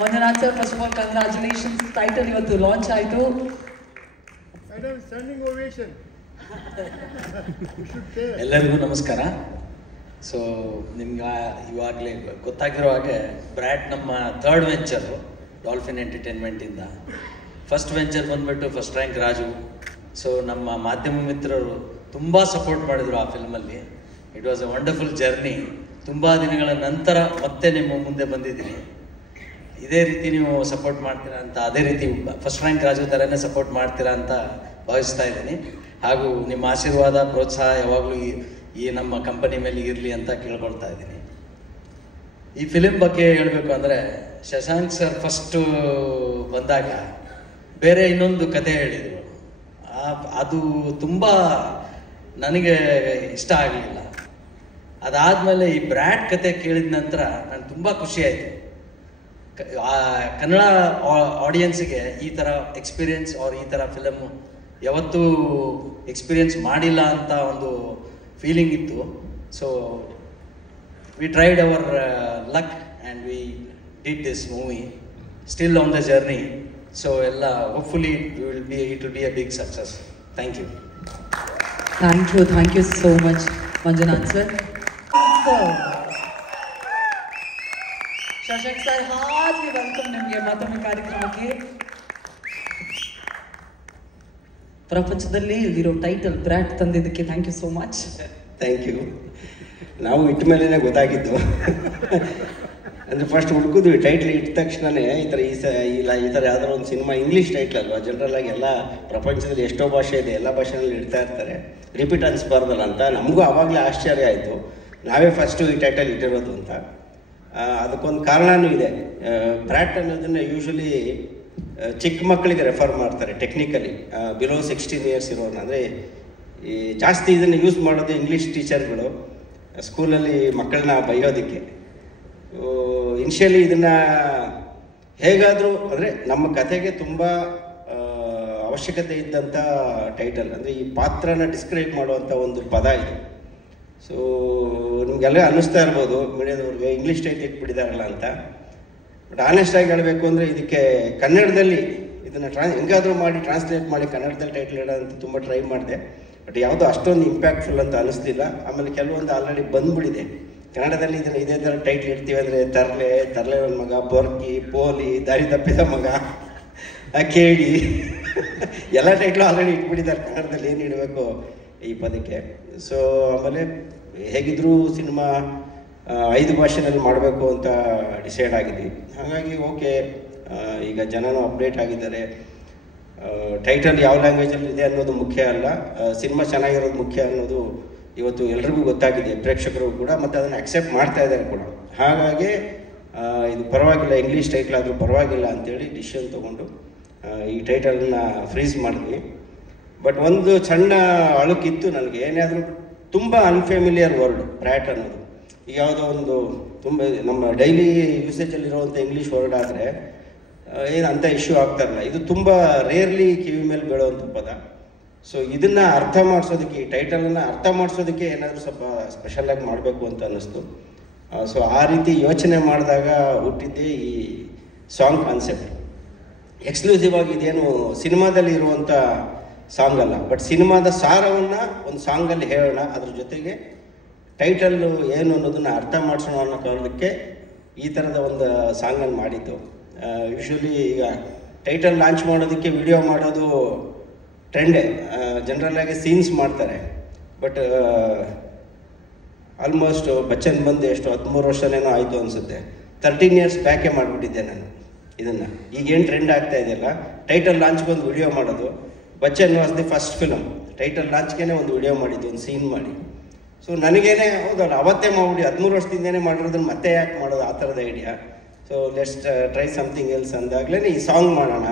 Manjunath sir, first of all congratulations. Title ಇವತ್ತು ಲಾಂಚ್ ಆಯಿತು. ಎಲ್ಲರಿಗೂ ನಮಸ್ಕಾರ. ಸೊ ನಿಮ್ಗೆ ಇವಾಗಲೇ ಗೊತ್ತಾಗಿರೋ ಹಾಗೆ ಬ್ರ್ಯಾಟ್ ನಮ್ಮ ಥರ್ಡ್ ವೆಂಚರು ಡಾಲ್ಫಿನ್ ಎಂಟರ್ಟೈನ್ಮೆಂಟಿಂದ. ಫಸ್ಟ್ ವೆಂಚರ್ ಬಂದ್ಬಿಟ್ಟು ಫಸ್ಟ್ ರ್ಯಾಂಕ್ ರಾಜು. ಸೊ ನಮ್ಮ ಮಾಧ್ಯಮ ಮಿತ್ರರು ತುಂಬ ಸಪೋರ್ಟ್ ಮಾಡಿದರು ಆ ಫಿಲ್ಮಲ್ಲಿ. It was a wonderful journey. ತುಂಬ ದಿನಗಳ ನಂತರ ಮತ್ತೆ ನಿಮ್ಮ ಮುಂದೆ ಬಂದಿದ್ದೀನಿ. ಇದೇ ರೀತಿ ನೀವು ಸಪೋರ್ಟ್ ಮಾಡ್ತೀರಾ ಅಂತ, ಅದೇ ರೀತಿ ಫಸ್ಟ್ ರ್ಯಾಂಕ್ ರಾಜು ಥರನೇ ಸಪೋರ್ಟ್ ಮಾಡ್ತೀರಾ ಅಂತ ಭಾವಿಸ್ತಾ ಇದ್ದೀನಿ. ಹಾಗೂ ನಿಮ್ಮ ಆಶೀರ್ವಾದ ಪ್ರೋತ್ಸಾಹ ಯಾವಾಗಲೂ ಈ ನಮ್ಮ ಕಂಪನಿ ಮೇಲೆ ಇರಲಿ ಅಂತ ಕೇಳ್ಕೊಳ್ತಾ ಇದ್ದೀನಿ. ಈ ಫಿಲಿಮ್ ಬಗ್ಗೆ ಹೇಳಬೇಕು ಅಂದರೆ, ಶಶಾಂಕ್ ಸರ್ ಫಸ್ಟು ಬಂದಾಗ ಬೇರೆ ಇನ್ನೊಂದು ಕತೆ ಹೇಳಿದರು. ಅದು ತುಂಬ ನನಗೆ ಇಷ್ಟ ಆಗಲಿಲ್ಲ. ಅದಾದಮೇಲೆ ಈ ಬ್ರ್ಯಾಟ್ ಕತೆ ಕೇಳಿದ ನಂತರ ನನಗೆ ತುಂಬ ಖುಷಿಯಾಯಿತು. ಕನ್ನಡ ಆಡಿಯನ್ಸಿಗೆ ಈ ಥರ ಎಕ್ಸ್ಪೀರಿಯನ್ಸ್ ಈ ಥರ ಫಿಲಮ್ ಯಾವತ್ತೂ ಎಕ್ಸ್ಪೀರಿಯನ್ಸ್ ಮಾಡಿಲ್ಲ ಅಂತ ಒಂದು ಫೀಲಿಂಗ್ ಇತ್ತು. So we tried our luck and we did this movie. Still on the journey. So ಎಲ್ಲ hopefully it will be a big success. Thank you. Thank you so much Manjunath sir. Shashank sir, heartly welcome ನಿಮಗೆ ಮತ್ತೊಮ್ಮೆ ಕಾರ್ಯಕ್ರಮಕ್ಕೆ. ಪ್ರಪಂಚದಲ್ಲಿ ಇಲ್ಲಿರೋ title Brat ತಂದಿದ್ದಕ್ಕೆ thank you so much. Thank you. ನಾವು ಇಟ್ಟ ಮೇಲೇ ಗೊತ್ತಾಗಿದ್ದು. ಅಂದರೆ ಫಸ್ಟ್ ಹುಡುಕಿದ್ವಿ ಟೈಟ್ಲ್ ಇಟ್ಟ ತಕ್ಷಣವೇ ಈ ಥರ ಯಾವ್ದಾದ್ರು ಒಂದು ಸಿನಿಮಾ ಇಂಗ್ಲೀಷ್ ಟೈಟ್ಲ್ ಅಲ್ವಾ. ಜನರಲಾಗಿ ಎಲ್ಲ ಪ್ರಪಂಚದಲ್ಲಿ ಎಷ್ಟೋ ಭಾಷೆ ಇದೆ, ಎಲ್ಲ ಭಾಷೆನಲ್ಲಿ ಇಡ್ತಾ ಇರ್ತಾರೆ, ರಿಪೀಟ್ ಅನಿಸ್ಬಾರ್ದಲ್ಲ ಅಂತ. ನಮಗೂ ಆವಾಗಲೇ ಆಶ್ಚರ್ಯ ಆಯಿತು, ನಾವೇ ಫಸ್ಟು ಈ ಟೈಟಲ್ ಇಟ್ಟಿರೋದು ಅಂತ. ಅದಕ್ಕೊಂದು ಕಾರಣವೂ ಇದೆ. ಬ್ರ್ಯಾಟ್ ಅನ್ನೋದನ್ನು ಯೂಶ್ವಲಿ ಚಿಕ್ಕ ಮಕ್ಕಳಿಗೆ ರೆಫರ್ ಮಾಡ್ತಾರೆ ಟೆಕ್ನಿಕಲಿ, ಬಿಲೋ 16 ಇಯರ್ಸ್ ಇರೋರನ್ನ. ಅಂದರೆ ಈ ಜಾಸ್ತಿ ಇದನ್ನು ಯೂಸ್ ಮಾಡೋದು ಇಂಗ್ಲೀಷ್ ಟೀಚರ್ಗಳು ಸ್ಕೂಲಲ್ಲಿ ಮಕ್ಕಳನ್ನ ಬೈಯೋದಕ್ಕೆ. ಇನಿಷಿಯಲಿ ಇದನ್ನು ಹೇಗಾದರೂ ಅಂದರೆ ನಮ್ಮ ಕಥೆಗೆ ತುಂಬ ಅವಶ್ಯಕತೆ ಇದ್ದಂಥ ಟೈಟಲ್. ಅಂದರೆ ಈ ಪಾತ್ರನ ಡಿಸ್ಕ್ರೈಬ್ ಮಾಡುವಂಥ ಒಂದು ಪದ ಇದು. ಸೊ ನಿಮಗೆಲ್ಲ ಅನ್ನಿಸ್ತಾ ಇರ್ಬೋದು ಮೀಡಿಯಾದವ್ರಿಗೆ ಇಂಗ್ಲೀಷ್ ಟೈಟ್ಲ್ ಇಟ್ಬಿಟ್ಟಿದ್ದಾರಲ್ಲ ಅಂತ. ಬಟ್ ಆನೆಸ್ಟಾಗಿ ಹೇಳಬೇಕು ಅಂದರೆ ಇದಕ್ಕೆ ಕನ್ನಡದಲ್ಲಿ ಇದನ್ನು ಹೆಂಗಾದರೂ ಮಾಡಿ ಟ್ರಾನ್ಸ್ಲೇಟ್ ಮಾಡಿ ಕನ್ನಡದಲ್ಲಿ ಟೈಟ್ಲ್ ಇಡೋಂತ ತುಂಬ ಟ್ರೈ ಮಾಡಿದೆ. ಬಟ್ ಯಾವುದೋ ಅಷ್ಟೊಂದು ಇಂಪ್ಯಾಕ್ಟ್ಫುಲ್ ಅಂತ ಅನ್ನಿಸ್ಲಿಲ್ಲ. ಆಮೇಲೆ ಕೆಲವೊಂದು ಆಲ್ರೆಡಿ ಬಂದ್ಬಿಟ್ಟಿದೆ ಕನ್ನಡದಲ್ಲಿ. ಇದನ್ನು ಇದೇ ಥರ ಟೈಟ್ಲ್ ಇಡ್ತೀವಿ ಅಂದರೆ ತರ್ಲೆ ಒಂದು ಮಗ, ಬೊರ್ಕಿ, ಪೋಲಿ, ದಾರಿ ತಪ್ಪಿದ ಮಗ, ಕೇಳಿ ಎಲ್ಲ ಟೈಟ್ಲು ಆಲ್ರೆಡಿ ಇಟ್ಬಿಟ್ಟಿದ್ದಾರೆ ಕನ್ನಡದಲ್ಲಿ. ಏನು ಇಡಬೇಕು ಈ ಪದಕ್ಕೆ? ಸೊ ಆಮೇಲೆ ಹೇಗಿದ್ದರೂ ಸಿನಿಮಾ 5 ಭಾಷೆನಲ್ಲಿ ಮಾಡಬೇಕು ಅಂತ ಡಿಸೈಡ್ ಆಗಿದ್ವಿ. ಹಾಗಾಗಿ ಓಕೆ, ಈಗ ಜನನೂ ಅಪ್ಡೇಟ್ ಆಗಿದ್ದಾರೆ. ಟೈಟಲ್ ಯಾವ ಲ್ಯಾಂಗ್ವೇಜಲ್ಲಿ ಇದೆ ಅನ್ನೋದು ಮುಖ್ಯ ಅಲ್ಲ, ಸಿನಿಮಾ ಚೆನ್ನಾಗಿರೋದು ಮುಖ್ಯ ಅನ್ನೋದು ಇವತ್ತು ಎಲ್ರಿಗೂ ಗೊತ್ತಾಗಿದೆ, ಪ್ರೇಕ್ಷಕರಿಗೂ ಕೂಡ, ಮತ್ತು ಅದನ್ನು ಅಕ್ಸೆಪ್ಟ್ ಮಾಡ್ತಾ ಇದ್ದಾರೆ ಕೂಡ. ಹಾಗಾಗಿ ಇದು ಪರವಾಗಿಲ್ಲ, ಇಂಗ್ಲೀಷ್ ಟೈಟ್ಲ್ ಆದರೂ ಪರವಾಗಿಲ್ಲ ಅಂತೇಳಿ ಡಿಸಿಷನ್ ತೊಗೊಂಡು ಈ ಟೈಟಲನ್ನ ಫ್ರೀಸ್ ಮಾಡಿದ್ವಿ. ಬಟ್ ಒಂದು ಸಣ್ಣ ಅಳುಕಿತ್ತು ನನಗೆ, ಏನಾದರೂ ತುಂಬ ಅನ್ಫೆಮಿಲಿಯರ್ ವರ್ಡ್ ಬ್ರ್ಯಾಟ್ ಅನ್ನೋದು. ಈಗ ಯಾವುದೋ ಒಂದು ತುಂಬ ನಮ್ಮ ಡೈಲಿ ಯೂಸೇಜಲ್ಲಿರುವಂಥ ಇಂಗ್ಲೀಷ್ ವರ್ಡ್ ಆದರೆ ಏನು ಅಂಥ ಇಶ್ಯೂ ಆಗ್ತಾರಲ್ಲ, ಇದು ತುಂಬ ರೇರ್ಲಿ ಕಿವಿ ಮೇಲೆ ಬೀಳುವಂಥ ಪದ. ಸೊ ಇದನ್ನು ಅರ್ಥ ಮಾಡಿಸೋದಕ್ಕೆ, ಈ ಟೈಟಲನ್ನು ಅರ್ಥ ಮಾಡಿಸೋದಕ್ಕೆ ಏನಾದರೂ ಸ್ವಲ್ಪ ಸ್ಪೆಷಲಾಗಿ ಮಾಡಬೇಕು ಅಂತ ಅನ್ನಿಸ್ತು. ಸೊ ಆ ರೀತಿ ಯೋಚನೆ ಮಾಡಿದಾಗ ಹುಟ್ಟಿದ್ದೇ ಈ ಸಾಂಗ್ ಕಾನ್ಸೆಪ್ಟ್. ಎಕ್ಸ್ಕ್ಲೂಸಿವ್ ಆಗಿ ಇದೇನು ಸಿನಿಮಾದಲ್ಲಿ ಇರುವಂಥ ಸಾಂಗ್ ಅಲ್ಲ, ಬಟ್ ಸಿನಿಮಾದ ಸಾರವನ್ನು ಒಂದು ಸಾಂಗಲ್ಲಿ ಹೇಳೋಣ, ಅದ್ರ ಜೊತೆಗೆ ಟೈಟಲ್ಲು ಏನು ಅನ್ನೋದನ್ನು ಅರ್ಥ ಮಾಡಿಸೋಣ ಅನ್ನೋ ಕಾರಣಕ್ಕೆ ಈ ಥರದ ಒಂದು ಸಾಂಗನ್ನು ಮಾಡಿದ್ದು. ಯೂಶ್ವಲಿ ಈಗ ಟೈಟಲ್ ಲಾಂಚ್ ಮಾಡೋದಕ್ಕೆ ವಿಡಿಯೋ ಮಾಡೋದು ಟ್ರೆಂಡೇ, ಜನರಲ್ಲಾಗಿ ಸೀನ್ಸ್ ಮಾಡ್ತಾರೆ. ಬಟ್ ಆಲ್ಮೋಸ್ಟ್ ಬಚ್ಚನ್ ಬಂದು ಎಷ್ಟು 13 ವರ್ಷನೇನೋ ಆಯಿತು ಅನಿಸುತ್ತೆ, 13 ಇಯರ್ಸ್ ಬ್ಯಾಕೇ ಮಾಡಿಬಿಟ್ಟಿದ್ದೆ ನಾನು ಇದನ್ನು. ಈಗೇನು ಟ್ರೆಂಡ್ ಆಗ್ತಾ ಇದೆಯಲ್ಲ, ಟೈಟಲ್ ಲಾಂಚ್ಗೆ ಒಂದು ವಿಡಿಯೋ ಮಾಡೋದು. Bachchan was the first film, title ಲಾಂಚ್ಗೆ ಒಂದು ವಿಡಿಯೋ ಮಾಡಿದ್ದು, ಒಂದು ಸೀನ್ ಮಾಡಿ. ಸೊ ನನಗೇನೆ ಹೌದಲ್ಲ, ಅವತ್ತೇ ಮಾಡ್ಬಿಡಿ, 13 ವರ್ಷದಿಂದನೇ ಮಾಡಿರೋದನ್ನು ಮತ್ತೆ ಯಾಕೆ ಮಾಡೋದು, ಆ ಥರದ idea. So let's try something else ಅಂದಾಗಲೇ ಈ ಸಾಂಗ್ ಮಾಡೋಣ,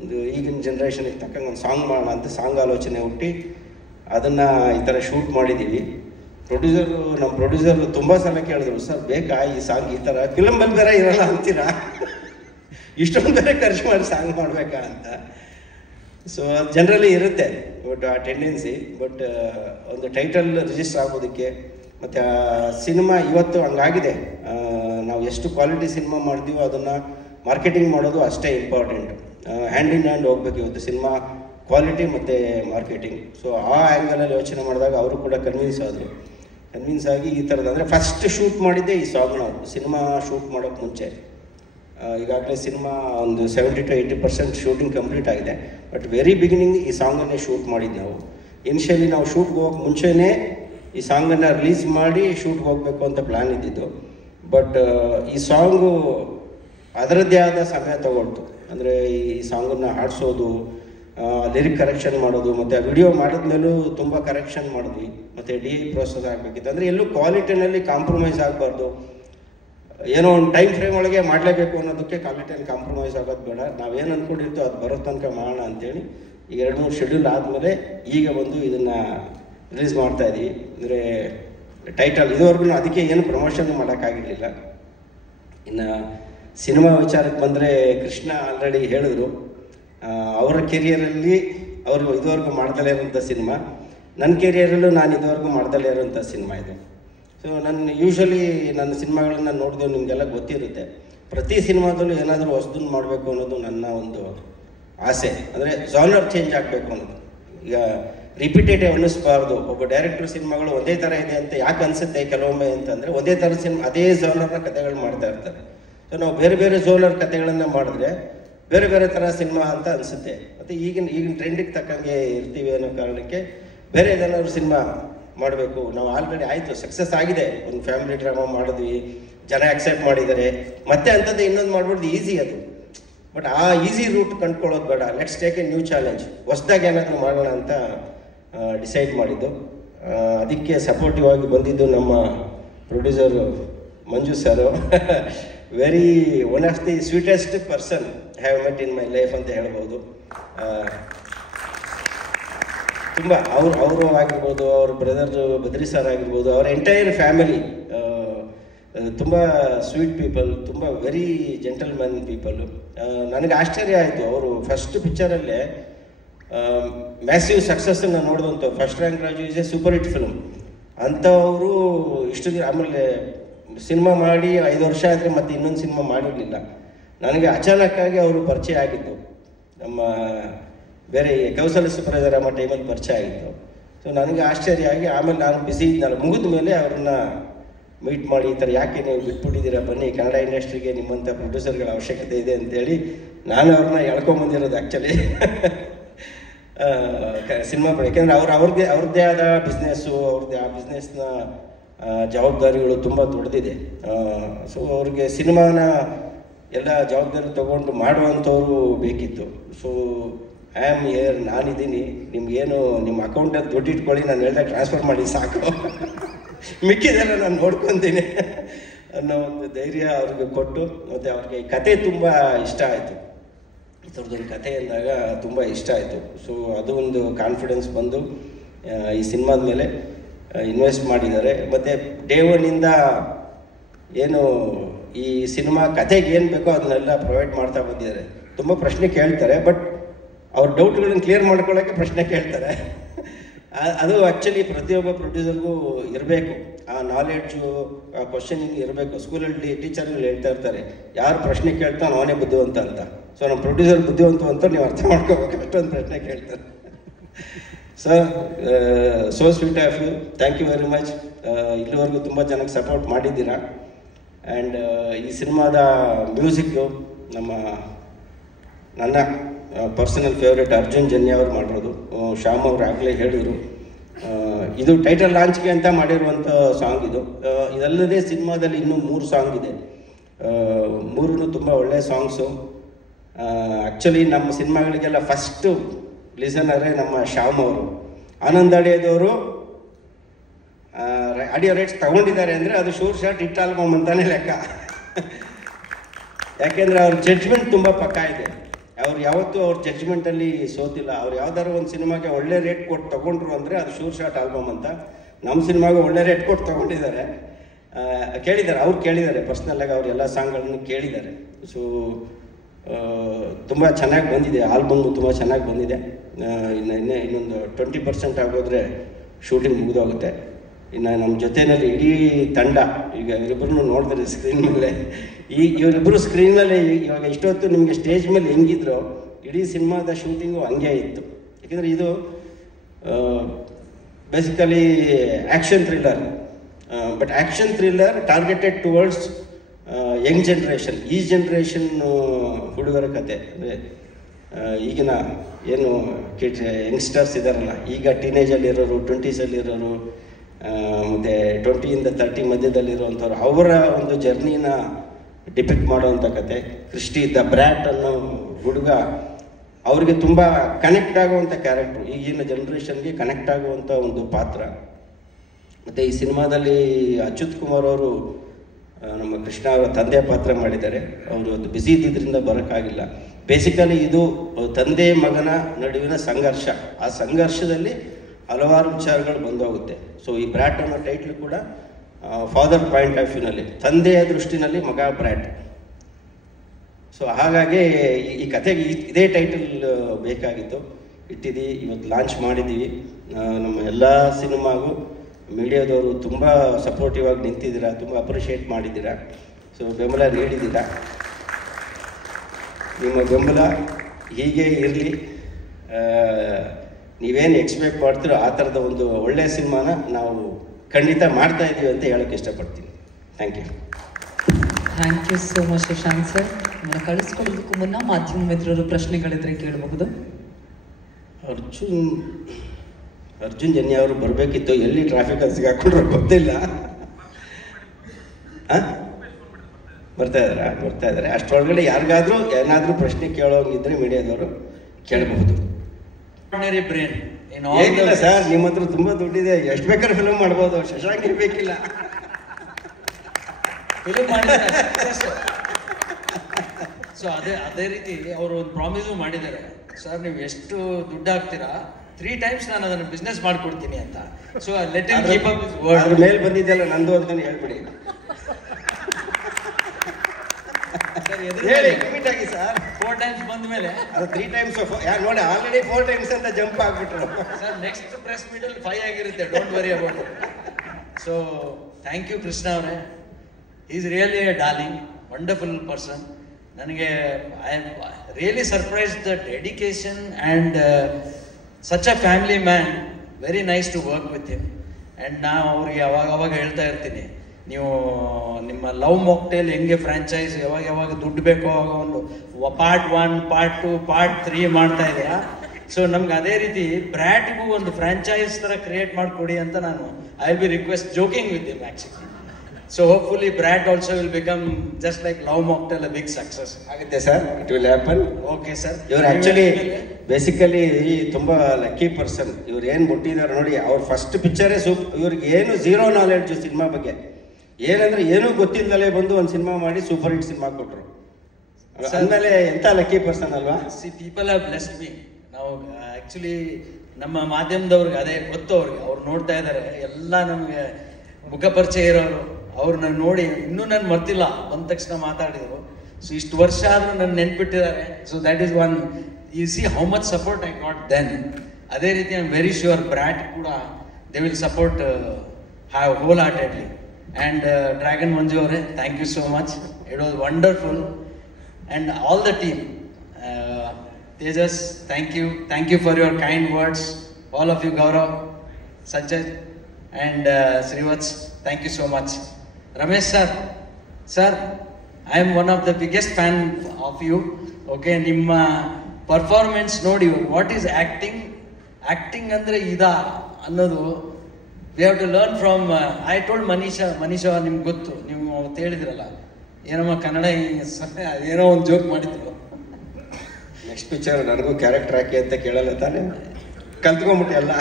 ಒಂದು ಈಗಿನ ಜನ್ರೇಷನ್ಗೆ ತಕ್ಕಂಗೆ ಒಂದು ಸಾಂಗ್ ಮಾಡೋಣ ಅಂತ ಸಾಂಗ್ ಆಲೋಚನೆ ಹುಟ್ಟಿ ಅದನ್ನು ಈ ಥರ ಶೂಟ್ ಮಾಡಿದ್ದೀವಿ. ನಮ್ಮ ಪ್ರೊಡ್ಯೂಸರು ತುಂಬ ಸಲ ಕೇಳಿದ್ರು, ಸರ್ ಬೇಕಾ ಈ ಸಾಂಗ್, ಈ ಥರ ಫಿಲಮಲ್ಲಿ ಬೇರೆ ಇರೋಲ್ಲ ಅಂತೀರಾ, ಇಷ್ಟೊಂದು ಬೇರೆ ಖರ್ಚು ಮಾಡಿ ಸಾಂಗ್ ಮಾಡಬೇಕಾ ಅಂತ. ಸೊ ಅದು ಜನರಲಿ ಇರುತ್ತೆ ಬಟ್ ಆ ಟೆಂಡೆನ್ಸಿ. ಬಟ್ ಒಂದು ಟೈಟಲ್ ರಿಜಿಸ್ಟರ್ ಆಗೋದಕ್ಕೆ ಮತ್ತು ಆ ಸಿನಿಮಾ ಇವತ್ತು ಹಂಗಾಗಿದೆ, ನಾವು ಎಷ್ಟು ಕ್ವಾಲಿಟಿ ಸಿನಿಮಾ ಮಾಡ್ತೀವೋ ಅದನ್ನು ಮಾರ್ಕೆಟಿಂಗ್ ಮಾಡೋದು ಅಷ್ಟೇ ಇಂಪಾರ್ಟೆಂಟ್. ಹ್ಯಾಂಡ್ ಇನ್ ಹ್ಯಾಂಡ್ ಹೋಗ್ಬೇಕು ಇವತ್ತು ಸಿನಿಮಾ ಕ್ವಾಲಿಟಿ ಮತ್ತು ಮಾರ್ಕೆಟಿಂಗ್. ಸೊ ಆ ಆ್ಯಂಗಲಲ್ಲಿ ಯೋಚನೆ ಮಾಡಿದಾಗ ಅವರು ಕೂಡ ಕನ್ವಿನ್ಸ್ ಆಗಿ ಈ ಥರದ್ದು, ಅಂದರೆ ಫಸ್ಟ್ ಶೂಟ್ ಮಾಡಿದ್ದೆ ಈ ಸಾಂಗ್ ನಾವು ಸಿನಿಮಾ ಶೂಟ್ ಮಾಡೋಕ್ಕೆ ಮುಂಚೆ. ಈಗಾಗಲೇ ಸಿನಿಮಾ ಒಂದು 70 to 80% ಶೂಟಿಂಗ್ ಕಂಪ್ಲೀಟ್ ಆಗಿದೆ. ಬಟ್ ವೆರಿ ಬಿಗಿನಿಂಗ್ ಈ ಸಾಂಗನ್ನೇ ಶೂಟ್ ಮಾಡಿದ್ದು ನಾವು. ಇನಿಷಿಯಲಿ ನಾವು ಶೂಟ್ಗೆ ಹೋಗೋಕ್ಕೆ ಮುಂಚೆನೇ ಈ ಸಾಂಗನ್ನು ರಿಲೀಸ್ ಮಾಡಿ ಶೂಟ್ಗೆ ಹೋಗಬೇಕು ಅಂತ ಪ್ಲ್ಯಾನ್ ಇದ್ದಿದ್ದು. ಬಟ್ ಈ ಸಾಂಗು ಅದರದ್ದೇ ಆದ ಸಮಯ ತಗೊಳ್ತು. ಅಂದರೆ ಈ ಸಾಂಗನ್ನು ಹಾಡಿಸೋದು, ಲಿರಿಕ್ ಕರೆಕ್ಷನ್ ಮಾಡೋದು, ಮತ್ತು ಆ ವಿಡಿಯೋ ಮಾಡಿದ್ಮೇಲೂ ತುಂಬ ಕರೆಕ್ಷನ್ ಮಾಡಿದ್ವಿ, ಮತ್ತು ಡಿ ಪ್ರೋಸೆಸ್ ಆಗಬೇಕಿತ್ತು. ಅಂದರೆ ಎಲ್ಲೂ ಕ್ವಾಲಿಟಿನಲ್ಲಿ ಕಾಂಪ್ರಮೈಸ್ ಆಗಬಾರ್ದು, ಏನೋ ಒಂದು ಟೈಮ್ ಫ್ರೇಮ್ ಒಳಗೆ ಮಾಡಲೇಬೇಕು ಅನ್ನೋದಕ್ಕೆ ಕ್ವಾಲಿಟಿಯಲ್ಲಿ ಕಾಂಪ್ರಮೈಸ್ ಆಗೋದು ಬೇಡ, ನಾವೇನು ಅಂದ್ಕೊಂಡಿರ್ತೋ ಅದು ಬರೋ ತನಕ ಮಾಡೋಣ ಅಂತೇಳಿ ಈಗ 2-3 ಶೆಡ್ಯೂಲ್ ಆದಮೇಲೆ ಈಗ ಬಂದು ಇದನ್ನು ರಿಲೀಸ್ ಮಾಡ್ತಾಯಿದ್ದೀವಿ. ಅಂದರೆ ಟೈಟಲ್ ಇದುವರೆಗೂ ಅದಕ್ಕೆ ಏನು ಪ್ರಮೋಷನ್ ಮಾಡೋಕ್ಕಾಗಿರಲಿಲ್ಲ. ಇನ್ನು ಸಿನಿಮಾ ವಿಚಾರಕ್ಕೆ ಬಂದರೆ ಕೃಷ್ಣ ಆಲ್ರೆಡಿ ಹೇಳಿದ್ರು, ಅವರ ಕೆರಿಯರಲ್ಲಿ ಅವರು ಇದುವರೆಗೂ ಮಾಡ್ದಲೇ ಇರೋಂಥ ಸಿನಿಮಾ, ನನ್ನ ಕೆರಿಯರಲ್ಲೂ ನಾನು ಇದುವರೆಗೂ ಮಾಡ್ದಲೇ ಇರೋಂಥ ಸಿನಿಮಾ ಇದು. ಸೊ ಯೂಶ್ವಲಿ ನನ್ನ ಸಿನಿಮಾಗಳನ್ನ ನೋಡಿದ್ರೆ ನಿಮಗೆಲ್ಲ ಗೊತ್ತಿರುತ್ತೆ, ಪ್ರತಿ ಸಿನಿಮಾದಲ್ಲೂ ಏನಾದರೂ ಹೊಸದನ್ನು ಮಾಡಬೇಕು ಅನ್ನೋದು ನನ್ನ ಒಂದು ಆಸೆ. ಅಂದರೆ ಜಾನರ್ ಚೇಂಜ್ ಆಗಬೇಕು ಅನ್ನೋದು. ಈಗ ರಿಪಿಟೇಟಿವ್ ಅನ್ನಿಸ್ಬಾರ್ದು. ಒಬ್ಬ ಡೈರೆಕ್ಟರ್ ಸಿನಿಮಾಗಳು ಒಂದೇ ಥರ ಇದೆ ಅಂತ ಯಾಕೆ ಅನಿಸುತ್ತೆ ಕೆಲವೊಮ್ಮೆ ಅಂತಂದರೆ, ಒಂದೇ ಥರ ಸಿನಿಮಾ ಅದೇ ಝೋನರ್ನ ಕಥೆಗಳು ಮಾಡ್ತಾ ಇರ್ತಾರೆ. ಸೊ ನಾವು ಬೇರೆ ಬೇರೆ ಝೋನರ್ ಕಥೆಗಳನ್ನು ಮಾಡಿದ್ರೆ ಬೇರೆ ಬೇರೆ ಥರ ಸಿನಿಮಾ ಅಂತ ಅನಿಸುತ್ತೆ. ಮತ್ತು ಈಗಿನ ಟ್ರೆಂಡಿಗೆ ತಕ್ಕಂಗೆ ಇರ್ತೀವಿ ಅನ್ನೋ ಕಾರಣಕ್ಕೆ ಬೇರೆ ಏನಾದ್ರು ಸಿನಿಮಾ ಮಾಡಬೇಕು. ನಾವು ಆಲ್ರೆಡಿ ಆಯಿತು, ಸಕ್ಸಸ್ ಆಗಿದೆ, ಒಂದು ಫ್ಯಾಮಿಲಿ ಡ್ರಾಮಾ ಮಾಡಿದ್ವಿ, ಜನ ಆಕ್ಸೆಪ್ಟ್ ಮಾಡಿದ್ದಾರೆ, ಮತ್ತೆ ಅಂಥದ್ದು ಇನ್ನೊಂದು ಮಾಡ್ಬಿಡ್ದು ಈಸಿ ಅದು. ಬಟ್ ಆ ಈಸಿ ರೂಟ್ ಕಂಡ್ಕೊಳ್ಳೋದು ಬೇಡ, let's take A new challenge, ಹೊಸದಾಗಿ ಏನಾದರೂ ಮಾಡೋಣ ಅಂತ ಡಿಸೈಡ್ ಮಾಡಿದ್ದು. ಅದಕ್ಕೆ ಸಪೋರ್ಟಿವ್ ಆಗಿ ಬಂದಿದ್ದು ನಮ್ಮ producer Manju sir. Very one of the sweetest person have met in my life ಅಂತ ಹೇಳ್ಬೋದು. ತುಂಬ ಅವರು ಆಗಿರ್ಬೋದು, ಅವ್ರ ಬ್ರದರ್ ಬದ್ರಿ ಸರ್ ಆಗಿರ್ಬೋದು, ಅವರ ಎಂಟೈರ್ ಫ್ಯಾಮಿಲಿ ತುಂಬ ಸ್ವೀಟ್ ಪೀಪಲ್, ತುಂಬ ವೆರಿ ಜೆಂಟಲ್ಮನ್ ಪೀಪಲ್ಲು. ನನಗೆ ಆಶ್ಚರ್ಯ ಆಯಿತು, ಅವರು ಫಸ್ಟ್ ಪಿಕ್ಚರಲ್ಲೇ ಮ್ಯಾಸಿವ್ ಸಕ್ಸಸ್ಸನ್ನು ನೋಡಿದಂಥ first rank Raju is a super hit film. ಅಂಥವರು ಇಷ್ಟು ದಿನ ಆಮೇಲೆ ಸಿನಿಮಾ ಮಾಡಿ 5 ವರ್ಷ ಆದರೆ ಮತ್ತೆ ಇನ್ನೊಂದು ಸಿನಿಮಾ ಮಾಡಿರಲಿಲ್ಲ. ನನಗೆ ಅಚಾನಕ್ಕಾಗಿ ಅವರು ಪರಿಚಯ ಆಗಿದ್ದು, ನಮ್ಮ ಬೇರೆ ಕೌಸಲ್ಯ ಸುಬ್ರಹ್ಮಣ್ಯರಾಮ ಟೈಮಲ್ಲಿ ಪರಿಚಯ ಆಗಿತ್ತು. ಸೊ ನನಗೆ ಆಶ್ಚರ್ಯ ಆಗಿ ಆಮೇಲೆ ನಾನು ಬಿಸಿ ಇದ್ನಲ್ಲ, ಮುಗಿದ ಮೇಲೆ ಅವ್ರನ್ನ ಮೀಟ್ ಮಾಡಿ ಈ ಥರ ಯಾಕೆ ನೀವು ಬಿಟ್ಬಿಟ್ಟಿದ್ದೀರಾ, ಬನ್ನಿ ಕನ್ನಡ ಇಂಡಸ್ಟ್ರಿಗೆ ನಿಮ್ಮಂಥ ಪ್ರೊಡ್ಯೂಸರ್ಗಳ ಅವಶ್ಯಕತೆ ಇದೆ ಅಂತೇಳಿ ನಾನು ಅವ್ರನ್ನ ಎಳ್ಕೊಂಬಂದಿರೋದು ಆ್ಯಕ್ಚುಲಿ ಸಿನಿಮಾ ಬಗ್ಗೆ. ಯಾಕೆಂದರೆ ಅವ್ರದ್ದೇ ಆದ ಬಿಸ್ನೆಸ್ಸು, ಅವ್ರದ್ದೇ ಆ ಬಿಸ್ನೆಸ್ನ ಜವಾಬ್ದಾರಿಗಳು ತುಂಬ ದೊಡ್ಡದಿದೆ. ಸೊ ಅವ್ರಿಗೆ ಸಿನಿಮಾನ ಎಲ್ಲ ಜವಾಬ್ದಾರಿ ತೊಗೊಂಡು ಮಾಡುವಂಥವ್ರು ಬೇಕಿತ್ತು. ಸೊ ಐ ಆಮ್ ಹಿಯರ್, ನಾನಿದ್ದೀನಿ, ನಿಮ್ಗೇನು ನಿಮ್ಮ ಅಕೌಂಟಲ್ಲಿ ದುಡ್ಡು ಇಟ್ಕೊಳ್ಳಿ, ನಾನು ಹೇಳ್ದಾಗ ಟ್ರಾನ್ಸ್ಫರ್ ಮಾಡಿ ಸಾಕು, ಮಿಕ್ಕಿದೆಲ್ಲ ನಾನು ನೋಡ್ಕೊತೀನಿ ಅನ್ನೋ ಒಂದು ಧೈರ್ಯ ಅವ್ರಿಗೆ ಕೊಟ್ಟು, ಮತ್ತು ಅವ್ರಿಗೆ ಈ ಕತೆ ತುಂಬ ಇಷ್ಟ ಆಯಿತು. ಈ ಥರದ್ದೊಂದು ಕತೆ ಅಂದಾಗ ತುಂಬ ಇಷ್ಟ ಆಯಿತು. ಸೊ ಅದು ಒಂದು ಕಾನ್ಫಿಡೆನ್ಸ್ ಬಂದು ಈ ಸಿನಿಮಾದ ಮೇಲೆ ಇನ್ವೆಸ್ಟ್ ಮಾಡಿದ್ದಾರೆ. ಮತ್ತು ಡೇ ಒನ್ನಿಂದ ಏನು ಈ ಸಿನಿಮಾ ಕತೆಗೆ ಏನು ಬೇಕೋ ಅದನ್ನೆಲ್ಲ ಪ್ರೊವೈಡ್ ಮಾಡ್ತಾ ಬಂದಿದ್ದಾರೆ. ತುಂಬ ಪ್ರಶ್ನೆ ಕೇಳ್ತಾರೆ, ಬಟ್ ಅವ್ರ ಡೌಟ್ಗಳನ್ನ ಕ್ಲಿಯರ್ ಮಾಡ್ಕೊಳ್ಳೋಕ್ಕೆ ಪ್ರಶ್ನೆ ಕೇಳ್ತಾರೆ. ಅದು ಆ್ಯಕ್ಚುಲಿ ಪ್ರತಿಯೊಬ್ಬ ಪ್ರೊಡ್ಯೂಸರ್ಗೂ ಇರಬೇಕು, ಆ ನಾಲೆಡ್ಜು, ಆ ಕ್ವಶನಿಂಗ್ ಇರಬೇಕು. ಸ್ಕೂಲಲ್ಲಿ ಟೀಚರ್ಗಳು ಹೇಳ್ತಾ ಇರ್ತಾರೆ, ಯಾರು ಪ್ರಶ್ನೆ ಕೇಳ್ತಾನೋ ಅವನೇ ಬುದ್ಧಿವಂತ ಅಂತ. ಸೊ ನಮ್ಮ ಪ್ರೊಡ್ಯೂಸರ್ ಬುದ್ಧಿವಂತ ಅಂತ ನೀವು ಅರ್ಥ ಮಾಡ್ಕೋಬೇಕು, ಅಷ್ಟೊಂದು ಪ್ರಶ್ನೆ ಕೇಳ್ತಾರೆ. So sweet of you, thank you very much. ಇಲ್ಲಿವರೆಗೂ ತುಂಬ ಚೆನ್ನಾಗಿ ಸಪೋರ್ಟ್ ಮಾಡಿದ್ದೀರಾ. ಆ್ಯಂಡ್ ಈ ಸಿನಿಮಾದ ಮ್ಯೂಸಿಕ್ಕು ನನ್ನ ಪರ್ಸನಲ್ ಫೇವ್ರೇಟ್ ಅರ್ಜುನ್ ಜನ್ಯ ಅವರು ಮಾಡಿರೋದು. ಶ್ಯಾಮ್ ಅವರು ಆಗಲೇ ಹೇಳಿದರು, ಇದು ಟೈಟಲ್ ಲಾಂಚ್ಗೆ ಅಂತ ಮಾಡಿರುವಂಥ ಸಾಂಗ್ ಇದು. ಇದಲ್ಲದೆ ಸಿನಿಮಾದಲ್ಲಿ ಇನ್ನೂ 3 ಸಾಂಗ್ ಇದೆ, 3 ತುಂಬ ಒಳ್ಳೆಯ ಸಾಂಗ್ಸು. ಆ್ಯಕ್ಚುಲಿ ನಮ್ಮ ಸಿನಿಮಾಗಳಿಗೆಲ್ಲ ಫಸ್ಟು ಲಿಸನರೇ ನಮ್ಮ ಶ್ಯಾಮ್ ಅವರು. ಆನಂದ್ ಅಡಿಯದವರು ಆಡಿಯೋ ರೈಟ್ಸ್ ತಗೊಂಡಿದ್ದಾರೆ ಅಂದರೆ ಅದು ಶೂರ್ ಶಾಟ್ ಹಿಟ್ ಆಲ್ಬಮ್ ಅಂತಾನೆ ಲೆಕ್ಕ. ಯಾಕೆಂದರೆ ಅವ್ರ ಜಡ್ಜ್ಮೆಂಟ್ ತುಂಬ ಪಕ್ಕಾ ಇದೆ. ಅವ್ರು ಯಾವತ್ತೂ ಅವ್ರ ಜಡ್ಜ್ಮೆಂಟಲ್ಲಿ ಸೋತಿಲ್ಲ. ಅವ್ರು ಯಾವ್ದಾದ್ರು ಒಂದು ಸಿನಿಮಾಗೆ ಒಳ್ಳೆ ರೇಟ್ ಕೊಟ್ಟು ತೊಗೊಂಡ್ರು ಅಂದರೆ ಅದು ಶೂರ್ ಶಾಟ್ ಆಲ್ಬಮ್ ಅಂತ. ನಮ್ಮ ಸಿನಿಮಾಗೆ ಒಳ್ಳೆ ರೇಟ್ ಕೊಟ್ಟು ತೊಗೊಂಡಿದ್ದಾರೆ, ಅವ್ರು ಕೇಳಿದ್ದಾರೆ ಪರ್ಸ್ನಲ್ಲಾಗಿ, ಅವ್ರು ಎಲ್ಲ ಸಾಂಗ್ಗಳನ್ನು ಕೇಳಿದ್ದಾರೆ. ಸೊ ತುಂಬ ಚೆನ್ನಾಗಿ ಬಂದಿದೆ, ಆಲ್ಬಮ್ಮು ತುಂಬ ಚೆನ್ನಾಗಿ ಬಂದಿದೆ. ಇನ್ನೊಂದು 20% ಆಗೋದ್ರೆ ಶೂಟಿಂಗ್ ಮುಗಿದೋಗುತ್ತೆ. ಇನ್ನು ನಮ್ಮ ಜೊತೆಯಲ್ಲಿ ಇಡೀ ತಂಡ, ಈಗ ಇವರಿಬ್ಬರನ್ನು ನೋಡಿದ್ರೆ ಸ್ಕ್ರೀನ್ ಮೇಲೆ, ಇವರಿಬ್ಬರು ಸ್ಕ್ರೀನ್ ಮೇಲೆ ಇವಾಗ ಇಷ್ಟೊತ್ತು ನಿಮಗೆ ಸ್ಟೇಜ್ ಮೇಲೆ ಹೆಂಗಿದ್ರು, ಇಡೀ ಸಿನಿಮಾದ ಶೂಟಿಂಗು ಹಂಗೆ ಇತ್ತು. ಯಾಕೆಂದರೆ ಇದು basically action thriller, but action thriller targeted towards Young generation. ಈ ಜನ್ರೇಷನ್ ಹುಡುಗರ ಕತೆ ಅಂದರೆ ಈಗಿನ ಏನು ಯಂಗ್ಸ್ಟರ್ಸ್ ಇದ್ದಾರಲ್ಲ, ಈಗ ಟೀನೇಜಲ್ಲಿರೋರು, 20sಲ್ಲಿರೋರು, ಮತ್ತು 20ಇಂದ 30 ಮಧ್ಯದಲ್ಲಿರುವಂಥವ್ರು, ಅವರ ಒಂದು ಜರ್ನಿನ ಡಿಪಿಕ್ಟ್ ಮಾಡುವಂಥ ಕತೆ. ಕ್ರಿಸ್ಟಿ ದ ಬ್ರ್ಯಾಟ್ ಅನ್ನೋ ಹುಡುಗ, ಅವ್ರಿಗೆ ತುಂಬ ಕನೆಕ್ಟ್ ಆಗುವಂಥ ಕ್ಯಾರೆಕ್ಟ್ರು, ಈಗಿನ ಜನ್ರೇಷನ್ಗೆ ಕನೆಕ್ಟ್ ಆಗುವಂಥ ಒಂದು ಪಾತ್ರ. ಮತ್ತು ಈ ಸಿನಿಮಾದಲ್ಲಿ ಅಚ್ಯುತ್ ಕುಮಾರ್ ಅವರು ನಮ್ಮ ಕೃಷ್ಣ ಅವರ ತಂದೆ ಪಾತ್ರ ಮಾಡಿದ್ದಾರೆ. ಅವರು ಅದು ಬ್ಯುಸಿ ಇದ್ದಿದ್ದರಿಂದ ಬರೋಕ್ಕಾಗಿಲ್ಲ. ಬೇಸಿಕಲಿ ಇದು ತಂದೆ ಮಗನ ನಡುವಿನ ಸಂಘರ್ಷ, ಆ ಸಂಘರ್ಷದಲ್ಲಿ ಹಲವಾರು ವಿಚಾರಗಳು ಬಂದೋಗುತ್ತೆ. ಸೊ ಈ ಬ್ರ್ಯಾಟ್ ಅನ್ನೋ ಟೈಟ್ಲು ಕೂಡ ಫಾದರ್ ಪಾಯಿಂಟ್ ಆಫ್ ವ್ಯೂನಲ್ಲಿ, ತಂದೆಯ ದೃಷ್ಟಿನಲ್ಲಿ ಮಗ ಬ್ರ್ಯಾಟ್. ಸೊ ಹಾಗಾಗಿ ಈ ಕಥೆಗೆ ಇದೇ ಟೈಟಲ್ ಬೇಕಾಗಿತ್ತು, ಇಟ್ಟಿದ್ದೀವಿ. ಇವತ್ತು ಲಾಂಚ್ ಮಾಡಿದ್ದೀವಿ. ನಮ್ಮ ಎಲ್ಲ ಸಿನಿಮಾಗೂ ಮೀಡಿಯಾದವರು ತುಂಬ ಸಪೋರ್ಟಿವ್ ಆಗಿ ನಿಂತಿದ್ದೀರಾ, ತುಂಬ ಅಪ್ರಿಷಿಯೇಟ್ ಮಾಡಿದ್ದೀರಾ. ಸೊ ಬೆಂಬಲ ನೀಡಿದ್ದೀರಾ. ನಿಮ್ಮ ಬೆಂಬಲ ಹೀಗೆ ಇರಲಿ. ನೀವೇನು ಎಕ್ಸ್ಪೆಕ್ಟ್ ಮಾಡ್ತೀರೋ ಆ ಥರದ ಒಂದು ಒಳ್ಳೆಯ ಸಿನಿಮಾನ ನಾವು ಖಂಡಿತ ಮಾಡ್ತಾ ಇದ್ದೀವಿ ಅಂತ ಹೇಳೋಕ್ಕೆ ಇಷ್ಟಪಡ್ತೀನಿ. Thank you. Thank you so much Shashank sir. ನಿಮ್ಮನ್ನು ಕಳಿಸ್ಕೊಡೋದಕ್ಕೂ ಮುನ್ನ ಮಾಧ್ಯಮ ಮಿತ್ರರು ಪ್ರಶ್ನೆಗಳಿದ್ರೆ ಕೇಳಬಹುದು. ಅರ್ಜುನ್ ಜನ್ಯ ಅವರು ಬರಬೇಕಿತ್ತು, ಎಲ್ಲಿ ಟ್ರಾಫಿಕಲ್ಲಿ ಸಿಗಾಕೊಂಡ್ರೆ ಗೊತ್ತಿಲ್ಲ. ಬರ್ತಾ ಇದ್ದಾರೆ. ಅಷ್ಟರೊಳಗಡೆ ಯಾರಿಗಾದ್ರೂ ಏನಾದರೂ ಪ್ರಶ್ನೆ ಕೇಳೋಂಗಿದ್ರೆ ಮೀಡಿಯಾದವರು ಕೇಳಬಹುದು. ಏನಿಲ್ಲ ಸರ್, ನಿಮ್ಮ ಹತ್ರ ತುಂಬ ದುಡ್ಡಿದೆ, ಎಷ್ಟು ಬೇಕಾದ್ರೆ ಫಿಲ್ಮ್ ಮಾಡ್ಬೋದು, ಶಶಾಂಕ್ ಬೇಕಿಲ್ಲ. ಸೊ ಅದೇ ರೀತಿ ಅವರು ಒಂದು ಪ್ರಾಮಿಸು ಮಾಡಿದ್ದಾರೆ, ಸರ್ ನೀವು ಎಷ್ಟು ದುಡ್ಡು ಹಾಕ್ತೀರಾ 3 times ನಾನು ಅದನ್ನು ಬಿಸ್ನೆಸ್ ಮಾಡ್ಕೊಡ್ತೀನಿ ಅಂತ. So let him keep up his word. ಅದ್ರ ಮೇಲೆ ಬಂದಿದ್ದೆಲ್ಲ ನಂದು ಅಂತಾನೆ ಹೇಳ್ಬಿಡಿ. ಹೇಳಿ ಕಮಿಟ್ ಆಗಿ ಸರ್. 4 times ಬಂದ ಮೇಲೆ ಅದು 3 times ಯಾರು ನೋಡಿ ಆಲ್ರೆಡಿ 4 times ಅಂತ ಜಂಪ್ ಆಗ್ಬಿಟ್ರು ಸರ್. ನೆಕ್ಸ್ಟ್ ಪ್ರೆಸ್ ಮೀಟಲ್ಲಿ 5 ಆಗಿರುತ್ತೆ, don't worry about it. So thank you Krishna ಅವರೇ. Is really a darling, wonderful person. ನನಗೆ I am really surprise the dedication and such a family man. Very nice to work with him. And ನಾವು ಅವ್ರಿಗೆ ಅವಾಗ ಹೇಳ್ತಾ ಇರ್ತೀನಿ, ನೀವು ನಿಮ್ಮ love mocktail ಹೆಂಗೆ ಫ್ರ್ಯಾಂಚೈಸ್ ಯಾವಾಗ ದುಡ್ಡು ಬೇಕೋ ಆವಾಗ ಒಂದು ಪಾರ್ಟ್ 1, ಪಾರ್ಟ್ 2, ಪಾರ್ಟ್ 3 ಮಾಡ್ತಾ ಇದ್ದೀರಾ. ಸೊ ನಮ್ಗೆ ಅದೇ ರೀತಿ ಬ್ರ್ಯಾಟ್ಗೂ ಒಂದು ಫ್ರ್ಯಾಂಚೈಸ್ ಥರ ಕ್ರಿಯೇಟ್ ಮಾಡಿಕೊಡಿ ಅಂತ ನಾನು I will be request joking with him actually. So hopefully Brat also will become just like love mocktail a big success ಆಗುತ್ತೆ sir. It will happen. Okay sir. ಇವ್ರು ಆ್ಯಕ್ಚುಲಿ ಬೇಸಿಕಲಿ ತುಂಬ lucky person. ಇವ್ರು ಏನು ಮುಟ್ಟಿದ್ದಾರೆ ನೋಡಿ, ಅವ್ರ first ಪಿಕ್ಚರೇ ಇವ್ರಿಗೆ ಏನು zero knowledge cinema ಬಗ್ಗೆ. ಏನಂದ್ರೆ ಏನೂ ಗೊತ್ತಿಲ್ಲದಲೇ ಬಂದು ಒಂದು ಸಿನಿಮಾ ಮಾಡಿ ಸೂಪರ್ ಹಿಟ್ ಸಿನಿಮಾ ಕೊಟ್ಟರು. ಅಂದಮೇಲೆ ಎಂಥ ಲಕ್ಕಿ ಪರ್ಸನ್ ಅಲ್ವಾ? C people have blessed me. ನಾವು ಆ್ಯಕ್ಚುಲಿ ನಮ್ಮ ಮಾಧ್ಯಮದವ್ರಿಗೆ ಅದೇ ಗೊತ್ತು, ಅವ್ರು ನೋಡ್ತಾ ಇದ್ದಾರೆ, ಎಲ್ಲ ನಮಗೆ ಮುಖ ಪರಿಚಯ ಇರೋರು. ಅವ್ರನ್ನ ನೋಡಿ ಇನ್ನೂ ನಾನು ಮರ್ತಿಲ್ಲ, ಬಂದ ತಕ್ಷಣ ಮಾತಾಡಿದ್ರು. ಸೊ ಇಷ್ಟು ವರ್ಷ ಆದರೂ ನನ್ನ ನೆನ್ಪಿಟ್ಟಿದ್ದಾರೆ. So that is one, you see how much support I got then. ಅದೇ ರೀತಿ I am very sure Brat ಕೂಡ they will support wholeheartedly. And Dragon Manju ಅವರೇ, thank you so much. It was wonderful. And all the team, Tejas, thank you for your kind words, all of you. Gaurav, Sanjay and Srivats, thank you so much. Ramesh sir, I am one of the biggest fan of you. Okay, nimma performance nodi, what is acting andre ida annodu we have to learn from. I told Manisha nimge gottu, ನೀವು ಅವತ್ತು ಹೇಳಿದ್ರಲ್ಲ ಏನಮ್ಮ ಕನ್ನಡ ಏನೋ ಒಂದು joke ಮಾಡಿದ್ರು. Next picture ನನಗೂ character ಹಾಕಿ ಅಂತ ಕೇಳಲ್ಲ ತಾನೆ, ಕಲ್ತ್ಕೊಂಡ್ಬಿಟ್ಟು ಎಲ್ಲ.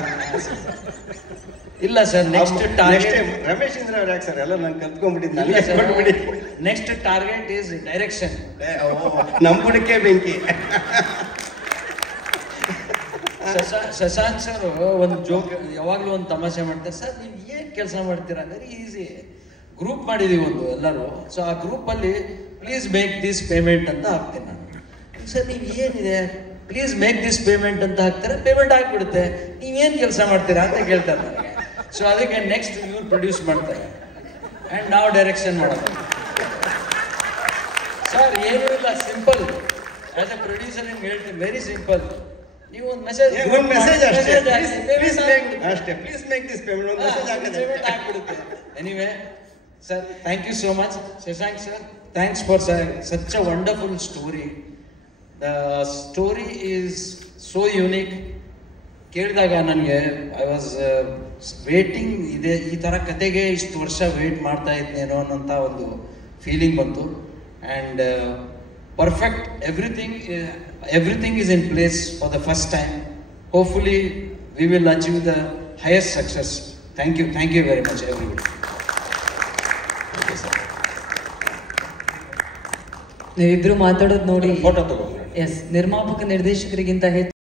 ಇಲ್ಲ sir, next target Ramesh Indra ಅವ್ರು ಯಾಕೆ ಸರ್ ಎಲ್ಲ ನಾನು ಕಲ್ತ್ಕೊಂಡ್ಬಿಟ್ಟಿದ್ದೆ. Next target is direction. ನಂಬುಡಿಕೆ ಬೆಂಕಿ. ಶಶಾಂಕ್ ಸರ್ ಒಂದು ಜೋಕ್ ಯಾವಾಗಲೂ ಒಂದು ತಮಾಷೆ ಮಾಡ್ತಾರೆ. ಸರ್ ನೀವು ಏನು ಕೆಲಸ ಮಾಡ್ತೀರಾ? Very easy. ಗ್ರೂಪ್ ಮಾಡಿದೀವಿ ಒಂದು ಎಲ್ಲರೂ. ಸೊ ಆ ಗ್ರೂಪಲ್ಲಿ ಪ್ಲೀಸ್ ಮೇಕ್ ದಿಸ್ ಪೇಮೆಂಟ್ ಅಂತ ಹಾಕ್ತೀನಿ ನಾನು. ಸರ್ ನೀವು ಏನಿದೆ ಪ್ಲೀಸ್ ಮೇಕ್ ದಿಸ್ ಪೇಮೆಂಟ್ ಅಂತ ಹಾಕ್ತಾರೆ, ಪೇಮೆಂಟ್ ಆಗಿಬಿಡುತ್ತೆ. ನೀವೇನು ಕೆಲಸ ಮಾಡ್ತೀರಾ ಅಂತ ಕೇಳ್ತಾರೆ ನನಗೆ. ಸೊ ಅದಕ್ಕೆ ನೆಕ್ಸ್ಟ್ ಇವ್ರು ಪ್ರೊಡ್ಯೂಸ್ ಮಾಡ್ತಾರೆ ಆ್ಯಂಡ್ ನಾವು ಡೈರೆಕ್ಷನ್ ಮಾಡೋದು. ಸರ್ ಏನೂ ಇಲ್ಲ, ಸಿಂಪಲ್. ಆಸ್ ಎ ಪ್ರೊಡ್ಯೂಸರ್ ನಿಮ್ಗೆ ಹೇಳ್ತೀನಿ, ವೆರಿ ಸಿಂಪಲ್. ನೀವು ಒಂದು ಮೆಸೇಜ್ ಅಷ್ಟೇ, ಪ್ಲೀಸ್ ಮೇಕ್ ದಿಸ್ ಪೇಮೆಂಟ್, ಒಂದು ಮೆಸೇಜ್ ಆಗ್ಬಿಡುತ್ತೆ. Anyway sir, thank you so much. Shashank sir, thanks for such a wonderful story. The story is so unique. ಕೇಳಿದಾಗ ನನಗೆ ಐ ವಾಸ್ ವೇಟಿಂಗ್, ಈ ಥರ ಕತೆಗೆ ಇಷ್ಟು ವರ್ಷ ವೇಟ್ ಮಾಡ್ತಾ ಇದ್ದೇನೋ ಅನ್ನೋಂಥ ಒಂದು ಫೀಲಿಂಗ್ ಬಂತು. And perfect, everything is in place for the first time. Hopefully we will achieve the highest success. Thank you very much everybody. ನೀವಿಬ್ರು ಮಾತಾಡೋದು ನೋಡಿ ಫೋಟೋ ತಗೋ. ಎಸ್, ನಿರ್ಮಾಪಕ ನಿರ್ದೇಶಕರಿಗಿಂತ ಹೆಚ್ಚು